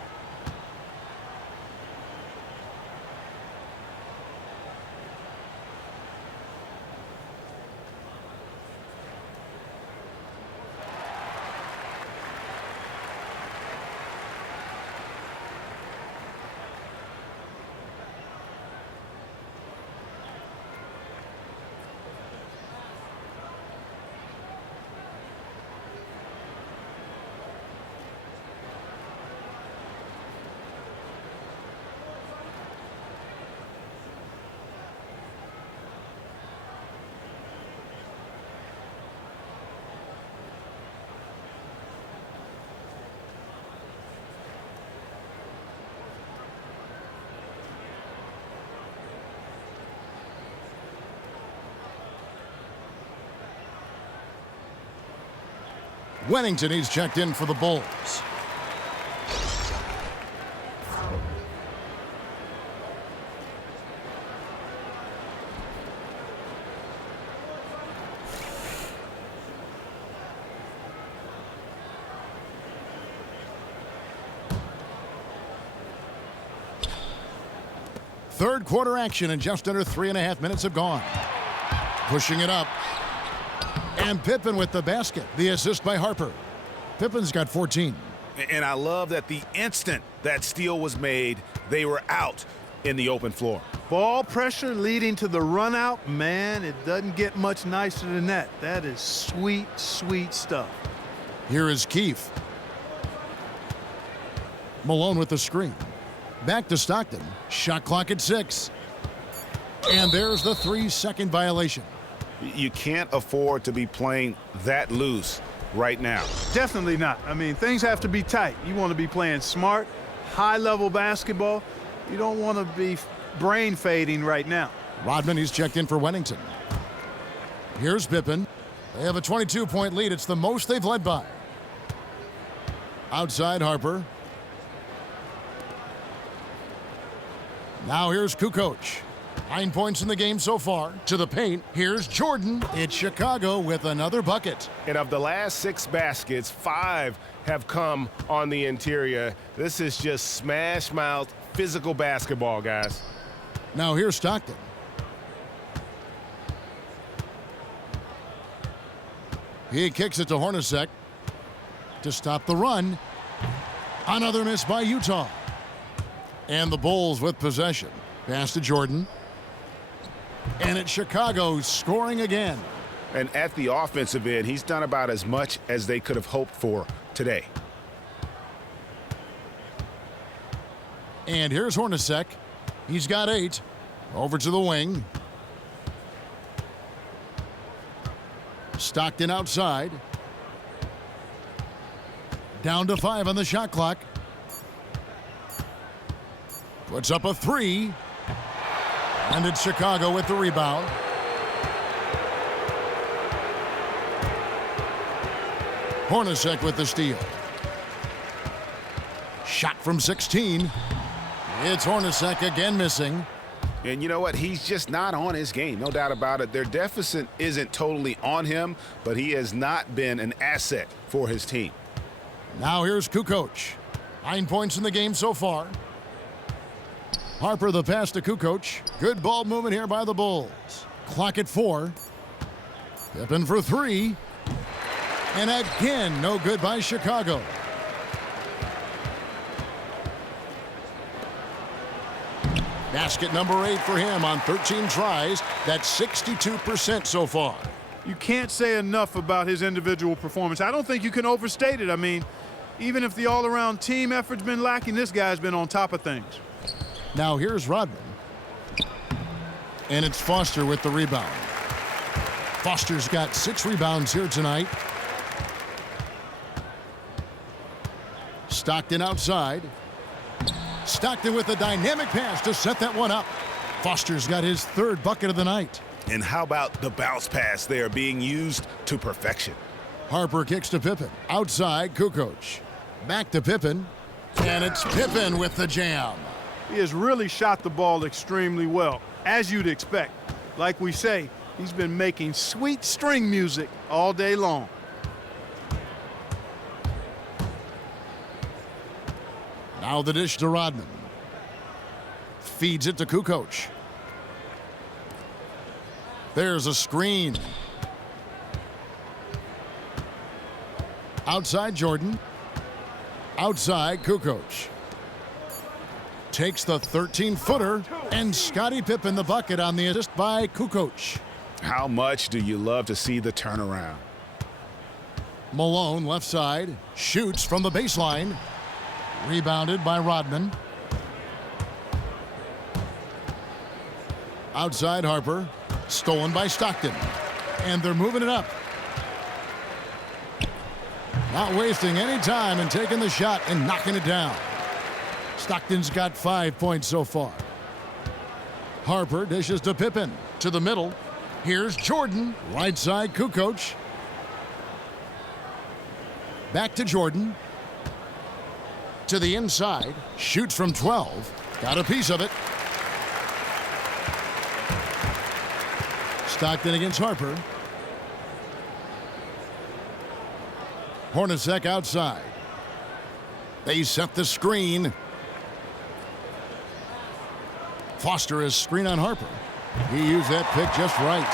Wennington, he's checked in for the Bulls. Third quarter action, and just under 3.5 minutes have gone. Pushing it up. And Pippen with the basket. The assist by Harper. Pippen's got 14. And I love that the instant that steal was made, they were out in the open floor. Ball pressure leading to the run out. Man, it doesn't get much nicer than that. That is sweet, sweet stuff. Here is Keefe. Malone with the screen. Back to Stockton. Shot clock at 6. And there's the 3-second violation. You can't afford to be playing that loose right now. Definitely not. I mean, things have to be tight. You want to be playing smart, high-level basketball. You don't want to be brain fading right now. Rodman, he's checked in for Wennington. Here's Pippen. They have a 22-point lead. It's the most they've led by. Outside Harper. Now here's Kukoc. 9 points in the game so far. To the paint. Here's Jordan. It's Chicago with another bucket. And of the last 6 baskets, 5 have come on the interior. This is just smash mouth physical basketball, guys. Now here's Stockton. He kicks it to Hornacek to stop the run. Another miss by Utah. And the Bulls with possession. Pass to Jordan. And it's Chicago scoring again. And at the offensive end, he's done about as much as they could have hoped for today. And here's Hornacek. He's got 8. Over to the wing. Stockton outside. Down to 5 on the shot clock. Puts up a 3. And it's Chicago with the rebound. Hornacek with the steal. Shot from 16. It's Hornacek again missing. And you know what? He's just not on his game. No doubt about it. Their deficit isn't totally on him, but he has not been an asset for his team. Now here's Kukoc. 9 points in the game so far. Harper the pass to Kukoc. Good ball movement here by the Bulls. Clock at 4. Pippen for 3. And again, no good by Chicago. Basket number 8 for him on 13 tries. That's 62% so far. You can't say enough about his individual performance. I don't think you can overstate it. I mean, even if the all-around team effort's been lacking, this guy's been on top of things. Now here's Rodman. And it's Foster with the rebound. Foster's got 6 rebounds here tonight. Stockton outside. Stockton with a dynamic pass to set that one up. Foster's got his 3rd bucket of the night. And how about the bounce pass there being used to perfection? Harper kicks to Pippen. Outside, Kukoc. Back to Pippen. And it's Pippen with the jam. He has really shot the ball extremely well, as you'd expect. Like we say, he's been making sweet string music all day long. Now the dish to Rodman. Feeds it to Kukoc. There's a screen. Outside Jordan. Outside Kukoc. Takes the 13-footer, and Scottie Pippen the bucket on the assist by Kukoc. How much do you love to see the turnaround? Malone left side, shoots from the baseline. Rebounded by Rodman. Outside Harper, stolen by Stockton. And they're moving it up. Not wasting any time and taking the shot and knocking it down. Stockton's got 5 points so far. Harper dishes to Pippen. To the middle. Here's Jordan. Right side Kukoc. Back to Jordan. To the inside. Shoots from 12. Got a piece of it. Stockton against Harper. Hornacek outside. They set the screen. Foster is screen on Harper. He used that pick just right.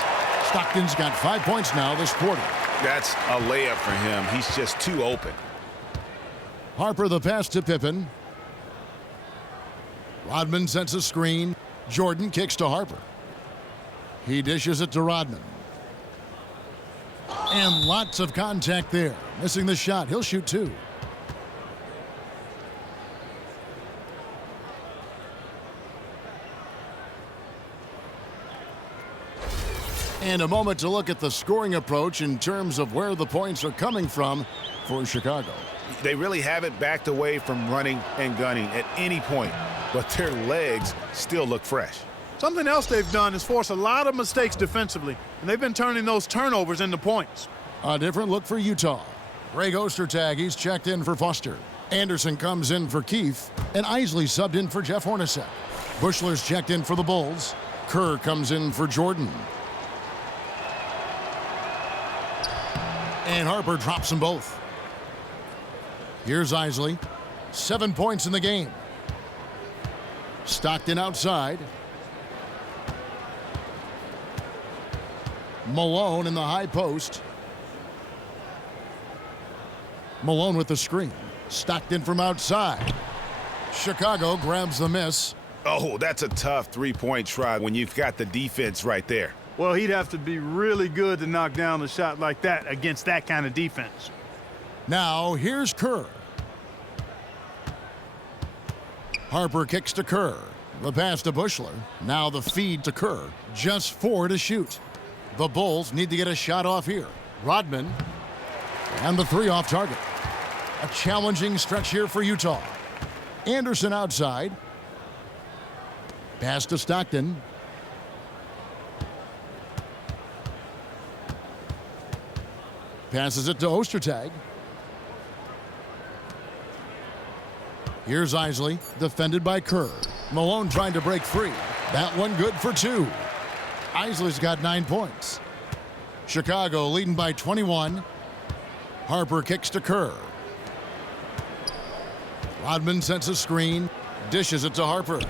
Stockton's got 5 points now this quarter. That's a layup for him. He's just too open. Harper the pass to Pippen. Rodman sends a screen. Jordan kicks to Harper. He dishes it to Rodman. And lots of contact there. Missing the shot. He'll shoot 2. And a moment to look at the scoring approach in terms of where the points are coming from for Chicago. They really haven't backed away from running and gunning at any point, but their legs still look fresh. Something else they've done is force a lot of mistakes defensively, and they've been turning those turnovers into points. A different look for Utah. Greg Ostertag, he's checked in for Foster. Anderson comes in for Keith, and Isley subbed in for Jeff Hornacek. Bushler's checked in for the Bulls. Kerr comes in for Jordan. And Harper drops them both. Here's Isley. 7 points in the game. Stockton outside. Malone in the high post. Malone with the screen. Stockton from outside. Chicago grabs the miss. Oh, that's a tough three-point try when you've got the defense right there. Well, he'd have to be really good to knock down a shot like that against that kind of defense. Now, here's Kerr. Harper kicks to Kerr. The pass to Bushler. Now the feed to Kerr. Just 4 to shoot. The Bulls need to get a shot off here. Rodman. And the 3 off target. A challenging stretch here for Utah. Anderson outside. Pass to Stockton. Passes it to Ostertag. Here's Isley, defended by Kerr. Malone trying to break free. That one good for 2. Isley's got 9 points. Chicago leading by 21. Harper kicks to Kerr. Rodman sends a screen, dishes it to Harper.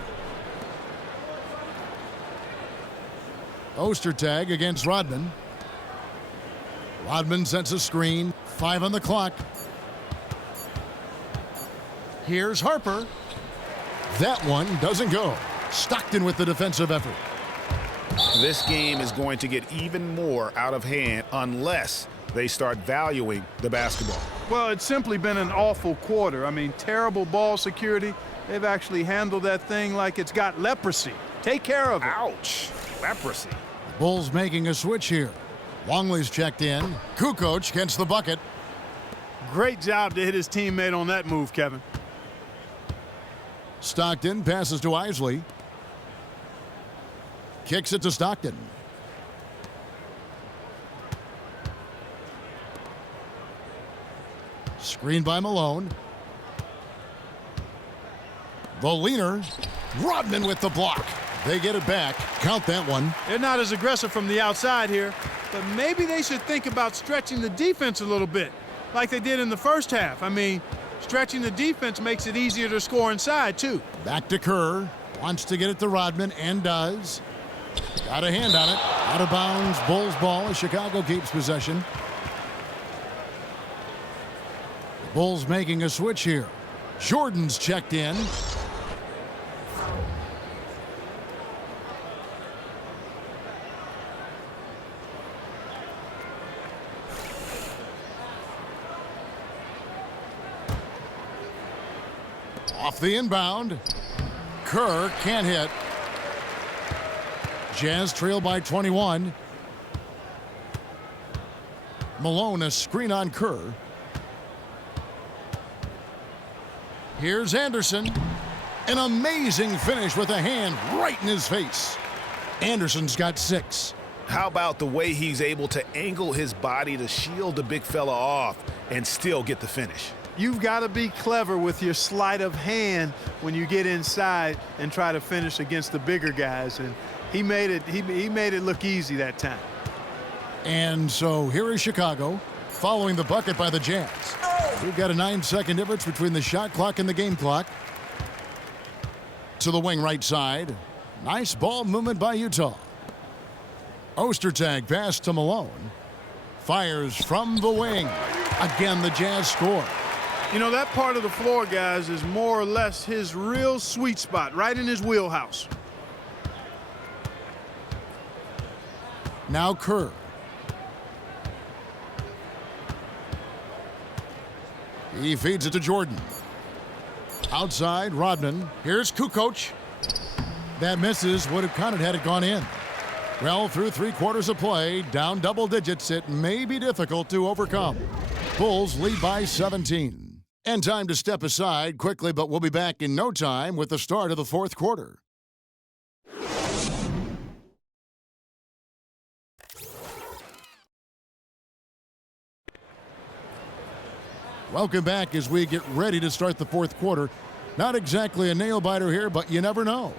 Ostertag against Rodman. Rodman sends a screen, 5 on the clock. Here's Harper. That one doesn't go. Stockton with the defensive effort. This game is going to get even more out of hand unless they start valuing the basketball. Well, it's simply been an awful quarter. I mean, terrible ball security. They've actually handled that thing like it's got leprosy. Take care of it. Ouch. Leprosy. Bulls making a switch here. Longley's checked in. Kukoc gets the bucket. Great job to hit his teammate on that move, Kevin. Stockton passes to Isley. Kicks it to Stockton. Screen by Malone. The leaner. Rodman with the block. They get it back. Count that one. They're not as aggressive from the outside here, but maybe they should think about stretching the defense a little bit, like they did in the first half. I mean, stretching the defense makes it easier to score inside, too. Back to Kerr. Wants to get it to Rodman, and does. Got a hand on it. Out of bounds. Bulls ball as Chicago keeps possession. The Bulls making a switch here. Jordan's checked in. Off the inbound. Kerr can't hit. Jazz trail by 21. Malone a screen on Kerr. Here's Anderson. An amazing finish with a hand right in his face. Anderson's got 6. How about the way he's able to angle his body to shield the big fella off and still get the finish? You've got to be clever with your sleight of hand when you get inside and try to finish against the bigger guys. And he made it look easy that time. And so here is Chicago following the bucket by the Jazz. We've got a 9-second difference between the shot clock and the game clock. To the wing right side. Nice ball movement by Utah. Ostertag pass to Malone. Fires from the wing. Again, the Jazz score. You know, that part of the floor, guys, is more or less his real sweet spot, right in his wheelhouse. Now Kerr. He feeds it to Jordan. Outside, Rodman. Here's Kukoc. That misses. Would have counted had it gone in. Well, through 3/4 of play, down double digits, it may be difficult to overcome. Bulls lead by 17. And time to step aside quickly, but we'll be back in no time with the start of the fourth quarter. Welcome back as we get ready to start the fourth quarter. Not exactly a nail-biter here, but you never know.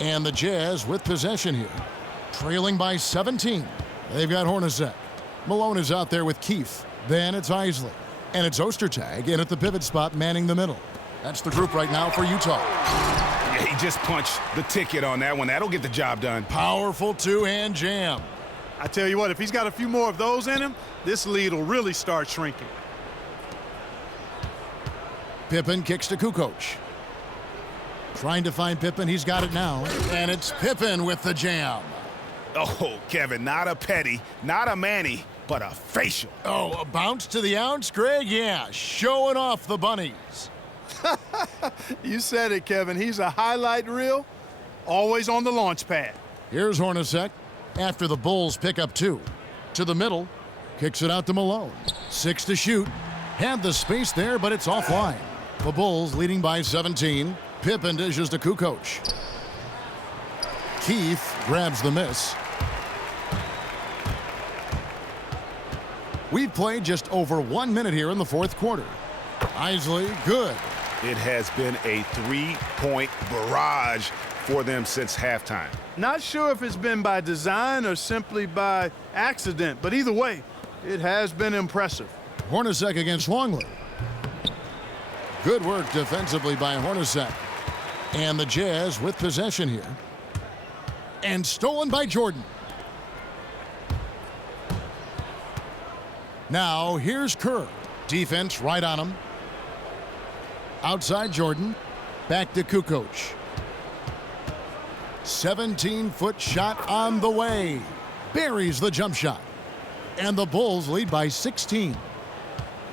And the Jazz with possession here. Trailing by 17. They've got Hornacek. Malone is out there with Keefe. Then it's Isley. And it's Ostertag in at the pivot spot manning the middle. That's the group right now for Utah. Yeah, he just punched the ticket on that one. That'll get the job done. Powerful two-hand jam. I tell you what, if he's got a few more of those in him, this lead will really start shrinking. Pippen kicks to Kukoc. Trying to find Pippen. He's got it now. And it's Pippen with the jam. Oh, Kevin, not a petty, not a Manny, but a facial. Oh, a bounce to the ounce, Greg? Yeah, showing off the bunnies. You said it, Kevin. He's a highlight reel, always on the launch pad. Here's Hornacek after the Bulls pick up 2. To the middle. Kicks it out to Malone. 6 to shoot. Had the space there, but it's offline. The Bulls leading by 17. Pippen dishes to Kukoc. Keefe grabs the miss. We've played just over 1 minute here in the fourth quarter. Isley, good. It has been a 3-point barrage for them since halftime. Not sure if it's been by design or simply by accident, but either way, it has been impressive. Hornacek against Longley. Good work defensively by Hornacek. And the Jazz with possession here. And stolen by Jordan. Now here's Kerr. Defense right on him. Outside Jordan. Back to Kukoc. 17-foot shot on the way. Buries the jump shot. And the Bulls lead by 16.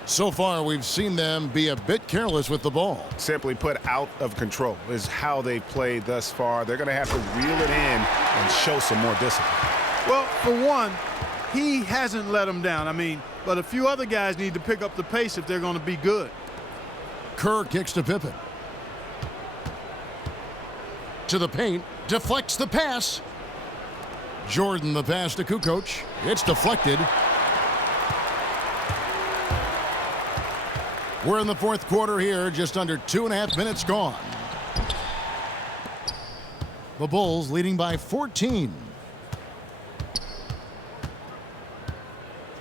So far, we've seen them be a bit careless with the ball. Simply put, out of control is how they played thus far. They're going to have to reel it in and show some more discipline. Well, for one, he hasn't let them down. But a few other guys need to pick up the pace if they're going to be good. Kerr kicks to Pippen. To the paint, deflects the pass. Jordan, the pass to Kukoc. It's deflected. We're in the fourth quarter here, just under 2.5 minutes gone. The Bulls leading by 14.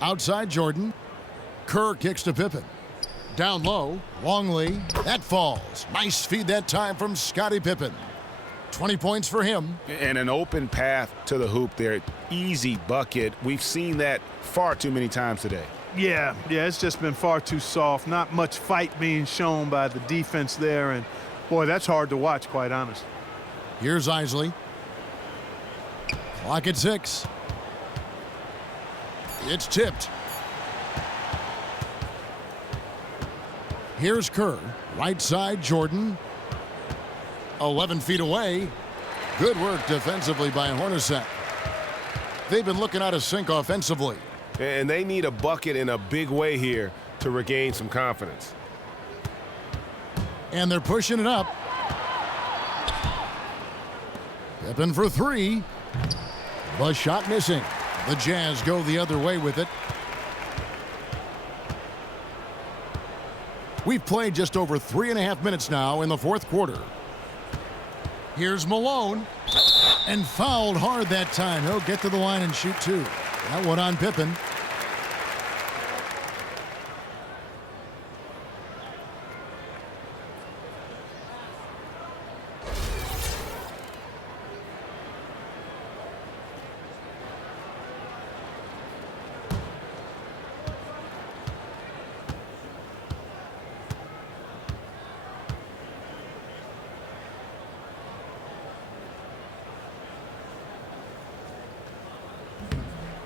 Outside Jordan. Kerr kicks to Pippen. Down low, Longley. That falls. Nice feed that time from Scottie Pippen. 20 points for him. And an open path to the hoop there. Easy bucket. We've seen that far too many times today. Yeah, it's just been far too soft. Not much fight being shown by the defense there. And, boy, that's hard to watch, quite honest. Here's Isley. Clock at 6. It's tipped. Here's Kerr. Right side, Jordan. 11 feet away. Good work defensively by Hornacek. They've been looking out of sync offensively. And they need a bucket in a big way here to regain some confidence. And they're pushing it up. Pippen for 3. The shot missing. The Jazz go the other way with it. We've played just over 3.5 minutes now in the fourth quarter. Here's Malone. And fouled hard that time. He'll get to the line and shoot 2. That one on Pippen.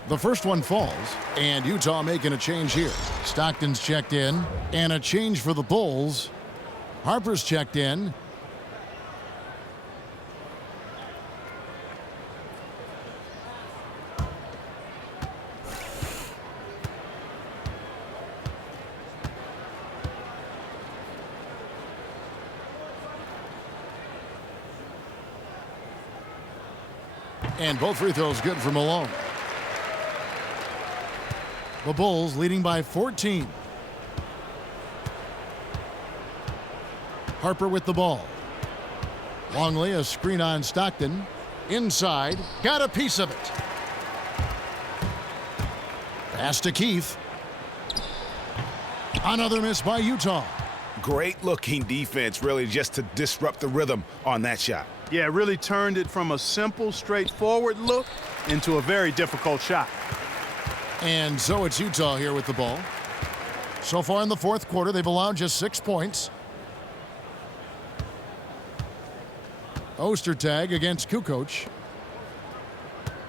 The first one falls, and Utah making a change here. Stockton's checked in, and a change for the Bulls. Harper's checked in. And both free throws good for Malone. The Bulls leading by 14. Harper with the ball. Longley, a screen on Stockton. Inside, got a piece of it. Pass to Keith. Another miss by Utah. Great looking defense, really, just to disrupt the rhythm on that shot. Yeah, really turned it from a simple, straightforward look into a very difficult shot. And so it's Utah here with the ball. So far in the fourth quarter, they've allowed just 6 points. Ostertag against Kukoc.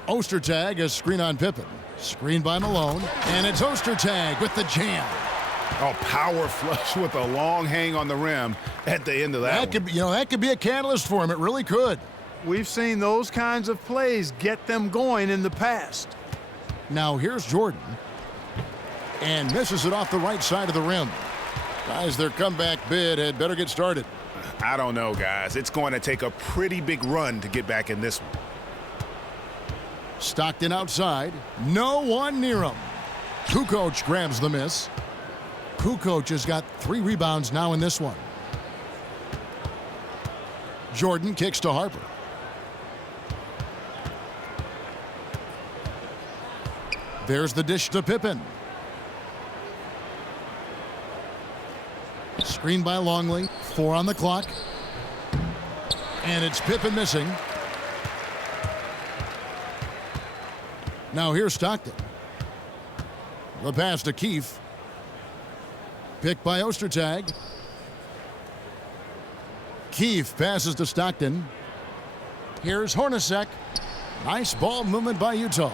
Ostertag, a screen on Pippen. Screen by Malone. And it's Ostertag with the jam. Oh, power flush with a long hang on the rim at the end of that could, that could be a catalyst for him. It really could. We've seen those kinds of plays get them going in the past. Now here's Jordan. And misses it off the right side of the rim. Guys, their comeback bid had better get started. I don't know, guys. It's going to take a pretty big run to get back in this one. Stockton outside. No one near him. Kukoc grabs the miss. Kukoc has got 3 rebounds now in this one. Jordan kicks to Harper. There's the dish to Pippen. Screen by Longley. 4 on the clock. And it's Pippen missing. Now here's Stockton. The pass to Keith. Picked by Ostertag. Keith passes to Stockton. Here's Hornacek. Nice ball movement by Utah.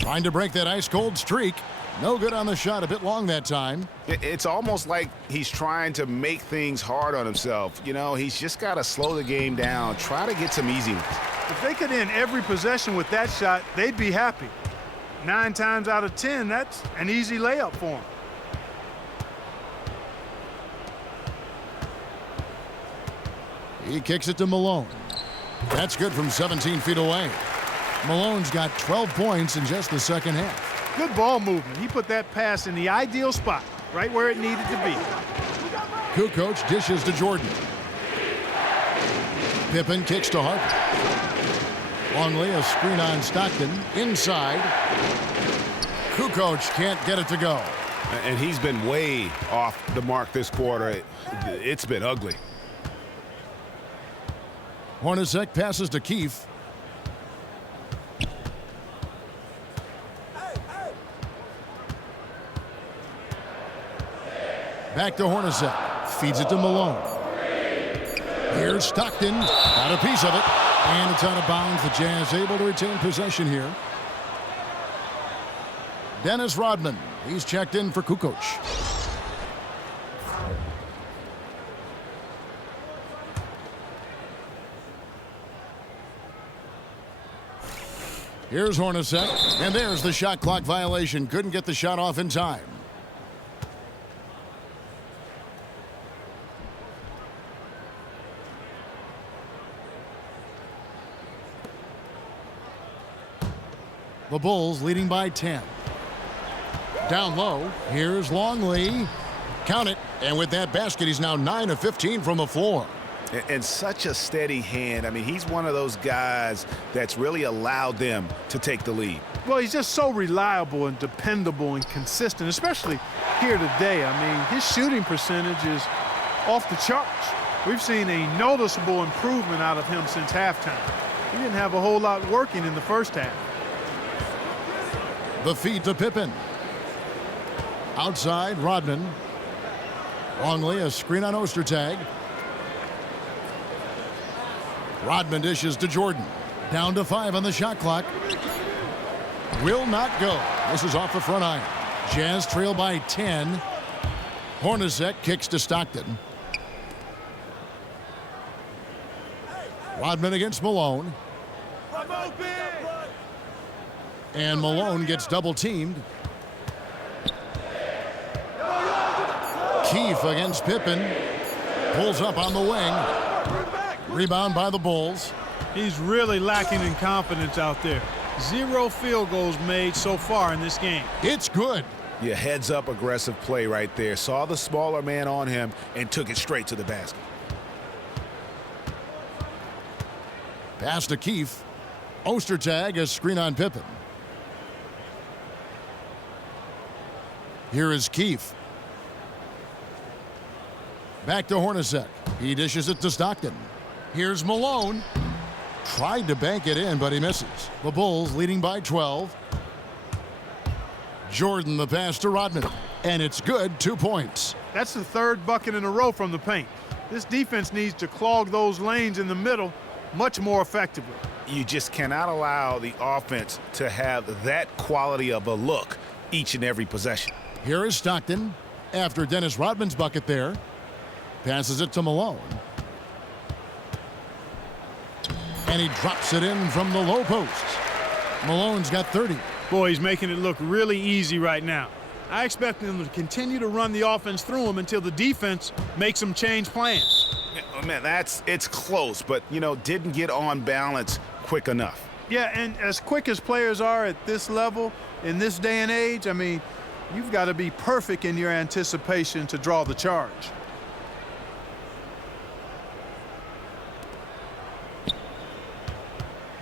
Trying to break that ice-cold streak. No good on the shot. A bit long that time. It's almost like he's trying to make things hard on himself. You know, he's just got to slow the game down. Try to get some easy ones. If they could end every possession with that shot, they'd be happy. 9 times out of 10, that's an easy layup for him. He kicks it to Malone. That's good from 17 feet away. Malone's got 12 points in just the second half. Good ball movement. He put that pass in the ideal spot, right where it needed to be. Kukoc dishes to Jordan. Pippen kicks to Harper. Longley, a screen on Stockton. Inside. Kukoc can't get it to go. And he's been way off the mark this quarter. It's been ugly. Hornacek passes to Keefe. Back to Hornacek. Feeds it to Malone. Here's Stockton. Got a piece of it. And it's out of bounds. The Jazz able to retain possession here. Dennis Rodman. He's checked in for Kukoc. Here's Hornacek. And there's the shot clock violation. Couldn't get the shot off in time. The Bulls leading by 10. Down low, here's Longley. Count it, and with that basket, he's now 9 of 15 from the floor. And such a steady hand. I mean, he's one of those guys that's really allowed them to take the lead. Well, he's just so reliable and dependable and consistent, especially here today. I mean, his shooting percentage is off the charts. We've seen a noticeable improvement out of him since halftime. He didn't have a whole lot working in the first half. The feed to Pippen. Outside, Rodman. Longley, a screen on Ostertag. Rodman dishes to Jordan. Down to 5 on the shot clock. Will not go. This is off the front iron. Jazz trail by 10. Hornacek kicks to Stockton. Rodman against Malone. And Malone gets double teamed. Keefe against Pippen. Pulls up on the wing. Rebound by the Bulls. He's really lacking in confidence out there. 0 field goals made so far in this game. It's good. Yeah, heads up aggressive play right there. Saw the smaller man on him and took it straight to the basket. Pass to Keefe. Ostertag, a screen on Pippen. Here is Keefe. Back to Hornacek. He dishes it to Stockton. Here's Malone. Tried to bank it in, but he misses. The Bulls leading by 12. Jordan the pass to Rodman. And it's good, 2 points. That's the 3rd bucket in a row from the paint. This defense needs to clog those lanes in the middle much more effectively. You just cannot allow the offense to have that quality of a look each and every possession. Here is Stockton after Dennis Rodman's bucket there. Passes it to Malone. And he drops it in from the low post. Malone's got 30. Boy, he's making it look really easy right now. I expect them to continue to run the offense through him until the defense makes them change plans. Man, it's close, but, didn't get on balance quick enough. Yeah, and as quick as players are at this level, in this day and age, I mean, you've got to be perfect in your anticipation to draw the charge.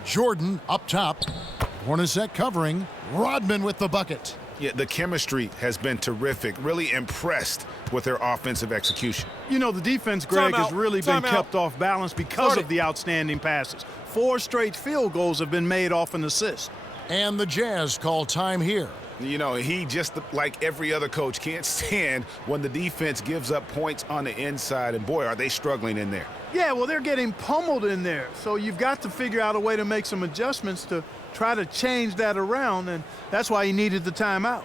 Jordan up top. Hornacek covering. Rodman with the bucket. Yeah, the chemistry has been terrific. Really impressed with their offensive execution. You know, the defense, Greg, has really been kept off balance because of the outstanding passes. 4 straight field goals have been made off an assist. And the Jazz call time here. He just, like every other coach, can't stand when the defense gives up points on the inside. And, boy, are they struggling in there. Yeah, well, they're getting pummeled in there. So you've got to figure out a way to make some adjustments to try to change that around, and that's why he needed the timeout.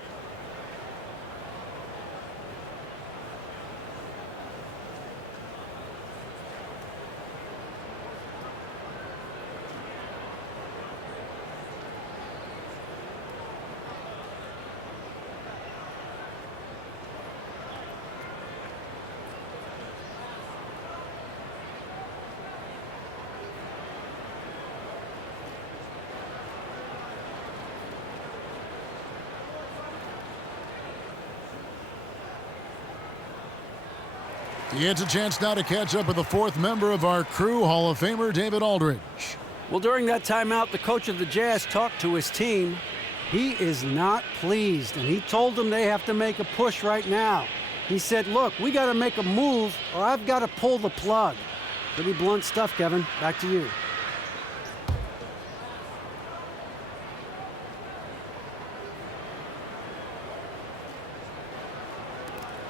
He gets a chance now to catch up with the fourth member of our crew, Hall of Famer David Aldridge. Well, during that timeout, the coach of the Jazz talked to his team. He is not pleased, and he told them they have to make a push right now. He said, look, we got to make a move, or I've got to pull the plug. Pretty blunt stuff, Kevin. Back to you.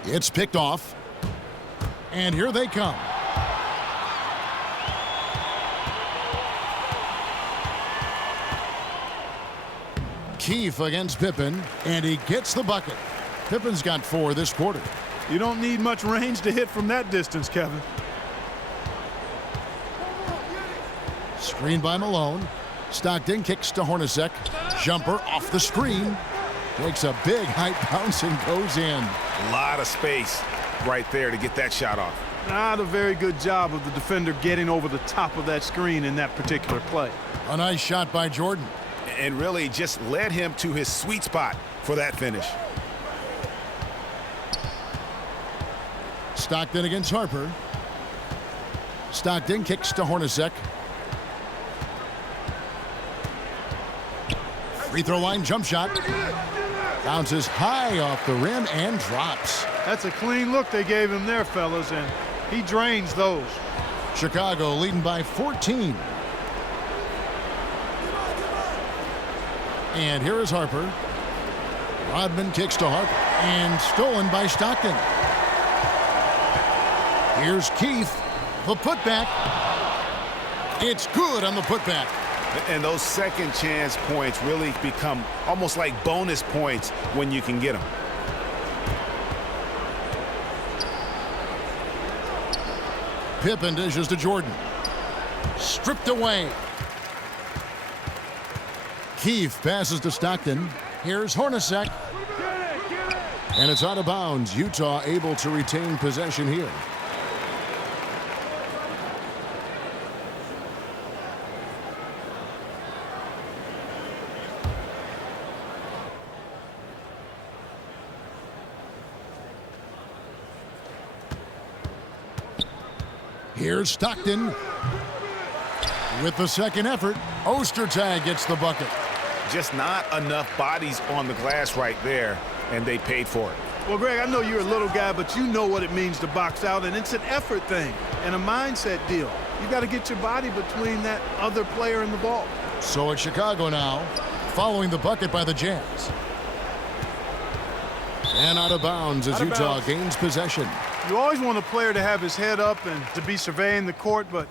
It's picked off. And here they come. Keefe against Pippen, and he gets the bucket. Pippen's got 4 this quarter. You don't need much range to hit from that distance, Kevin. Screen by Malone. Stockton kicks to Hornacek. Jumper off the screen. Takes a big height bounce and goes in. A lot of space right there to get that shot off. Not a very good job of the defender getting over the top of that screen in that particular play. A nice shot by Jordan. And really just led him to his sweet spot for that finish. Stockton against Harper. Stockton kicks to Hornacek. Free throw line jump shot. Bounces high off the rim and drops. That's a clean look they gave him there, fellas, and he drains those. Chicago leading by 14. And here is Harper. Rodman kicks to Harper and stolen by Stockton. Here's Keefe. The putback. It's good on the putback. And those second chance points really become almost like bonus points when you can get them. Pippen dishes to Jordan. Stripped away. Keefe passes to Stockton. Here's Hornacek. And it's out of bounds. Utah able to retain possession here. Here's Stockton. With the second effort, Ostertag gets the bucket. Just not enough bodies on the glass right there, and they paid for it. Well, Greg, I know you're a little guy, but you know what it means to box out, and it's an effort thing and a mindset deal. You got to get your body between that other player and the ball. So it's Chicago now, following the bucket by the Jazz. And out of bounds as Utah gains possession. You always want a player to have his head up and to be surveying the court, but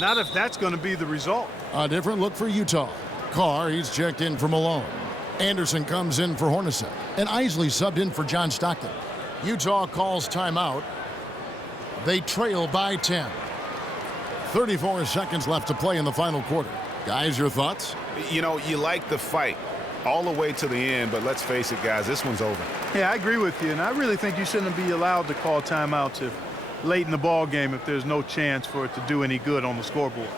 not if that's going to be the result. A different look for Utah. Carr, he's checked in for Malone. Anderson comes in for Hornacek. And Isley subbed in for John Stockton. Utah calls timeout. They trail by 10. 34 seconds left to play in the final quarter. Guys, your thoughts? You know, you like the fight all the way to the end, but let's face it, guys, this one's over. Yeah, I agree with you, and I really think you shouldn't be allowed to call timeouts if late in the ball game if there's no chance for it to do any good on the scoreboard.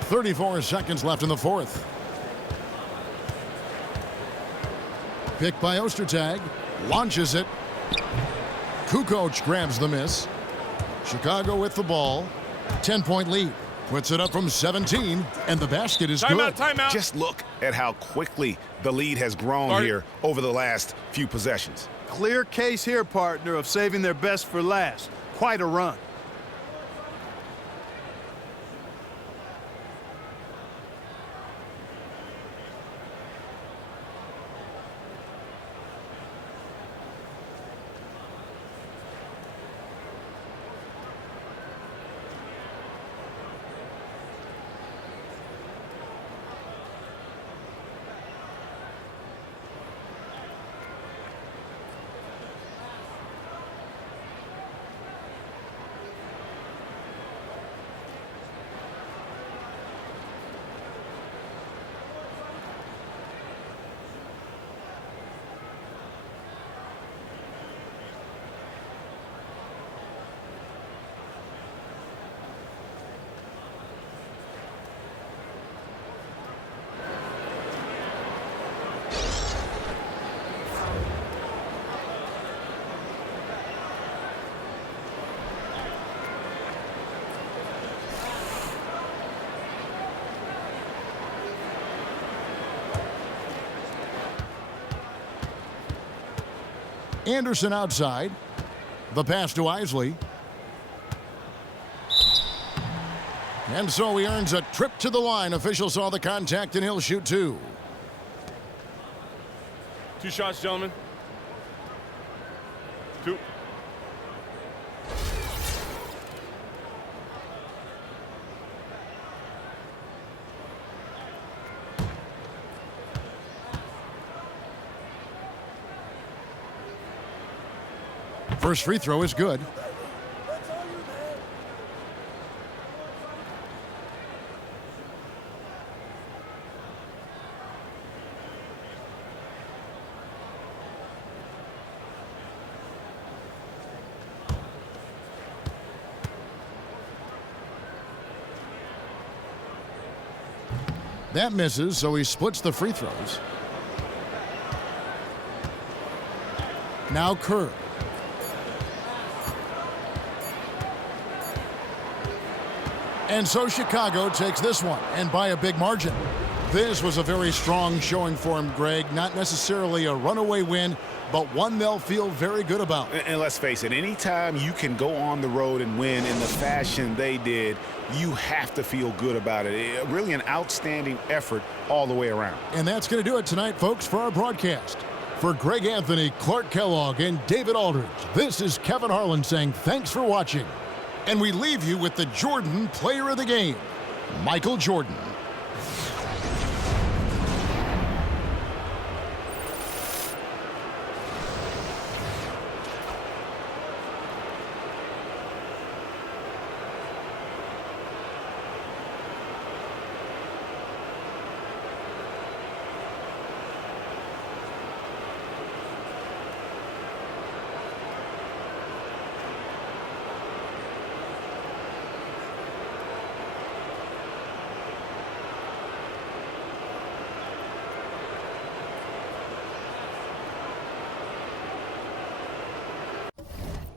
34 seconds left in the fourth. Picked by Ostertag. Launches it. Kukoc grabs the miss. Chicago with the ball. 10-point lead. Puts it up from 17, and the basket is good. Timeout. Just look at how quickly the lead has grown here over the last few possessions. Clear case here, partner, of saving their best for last. Quite a run. Anderson outside. The pass to Isley. And so he earns a trip to the line. Official saw the contact, and he'll shoot 2. 2 shots, gentlemen. 2. First free throw is good. That misses, so he splits the free throws. Now Kerr. And so Chicago takes this one, and by a big margin. This was a very strong showing for him, Greg. Not necessarily a runaway win, but one they'll feel very good about. And let's face it, anytime you can go on the road and win in the fashion they did, you have to feel good about it. Really an outstanding effort all the way around. And that's going to do it tonight, folks, for our broadcast. For Greg Anthony, Clark Kellogg, and David Aldridge, this is Kevin Harlan saying thanks for watching. And we leave you with the Jordan Player of the Game, Michael Jordan.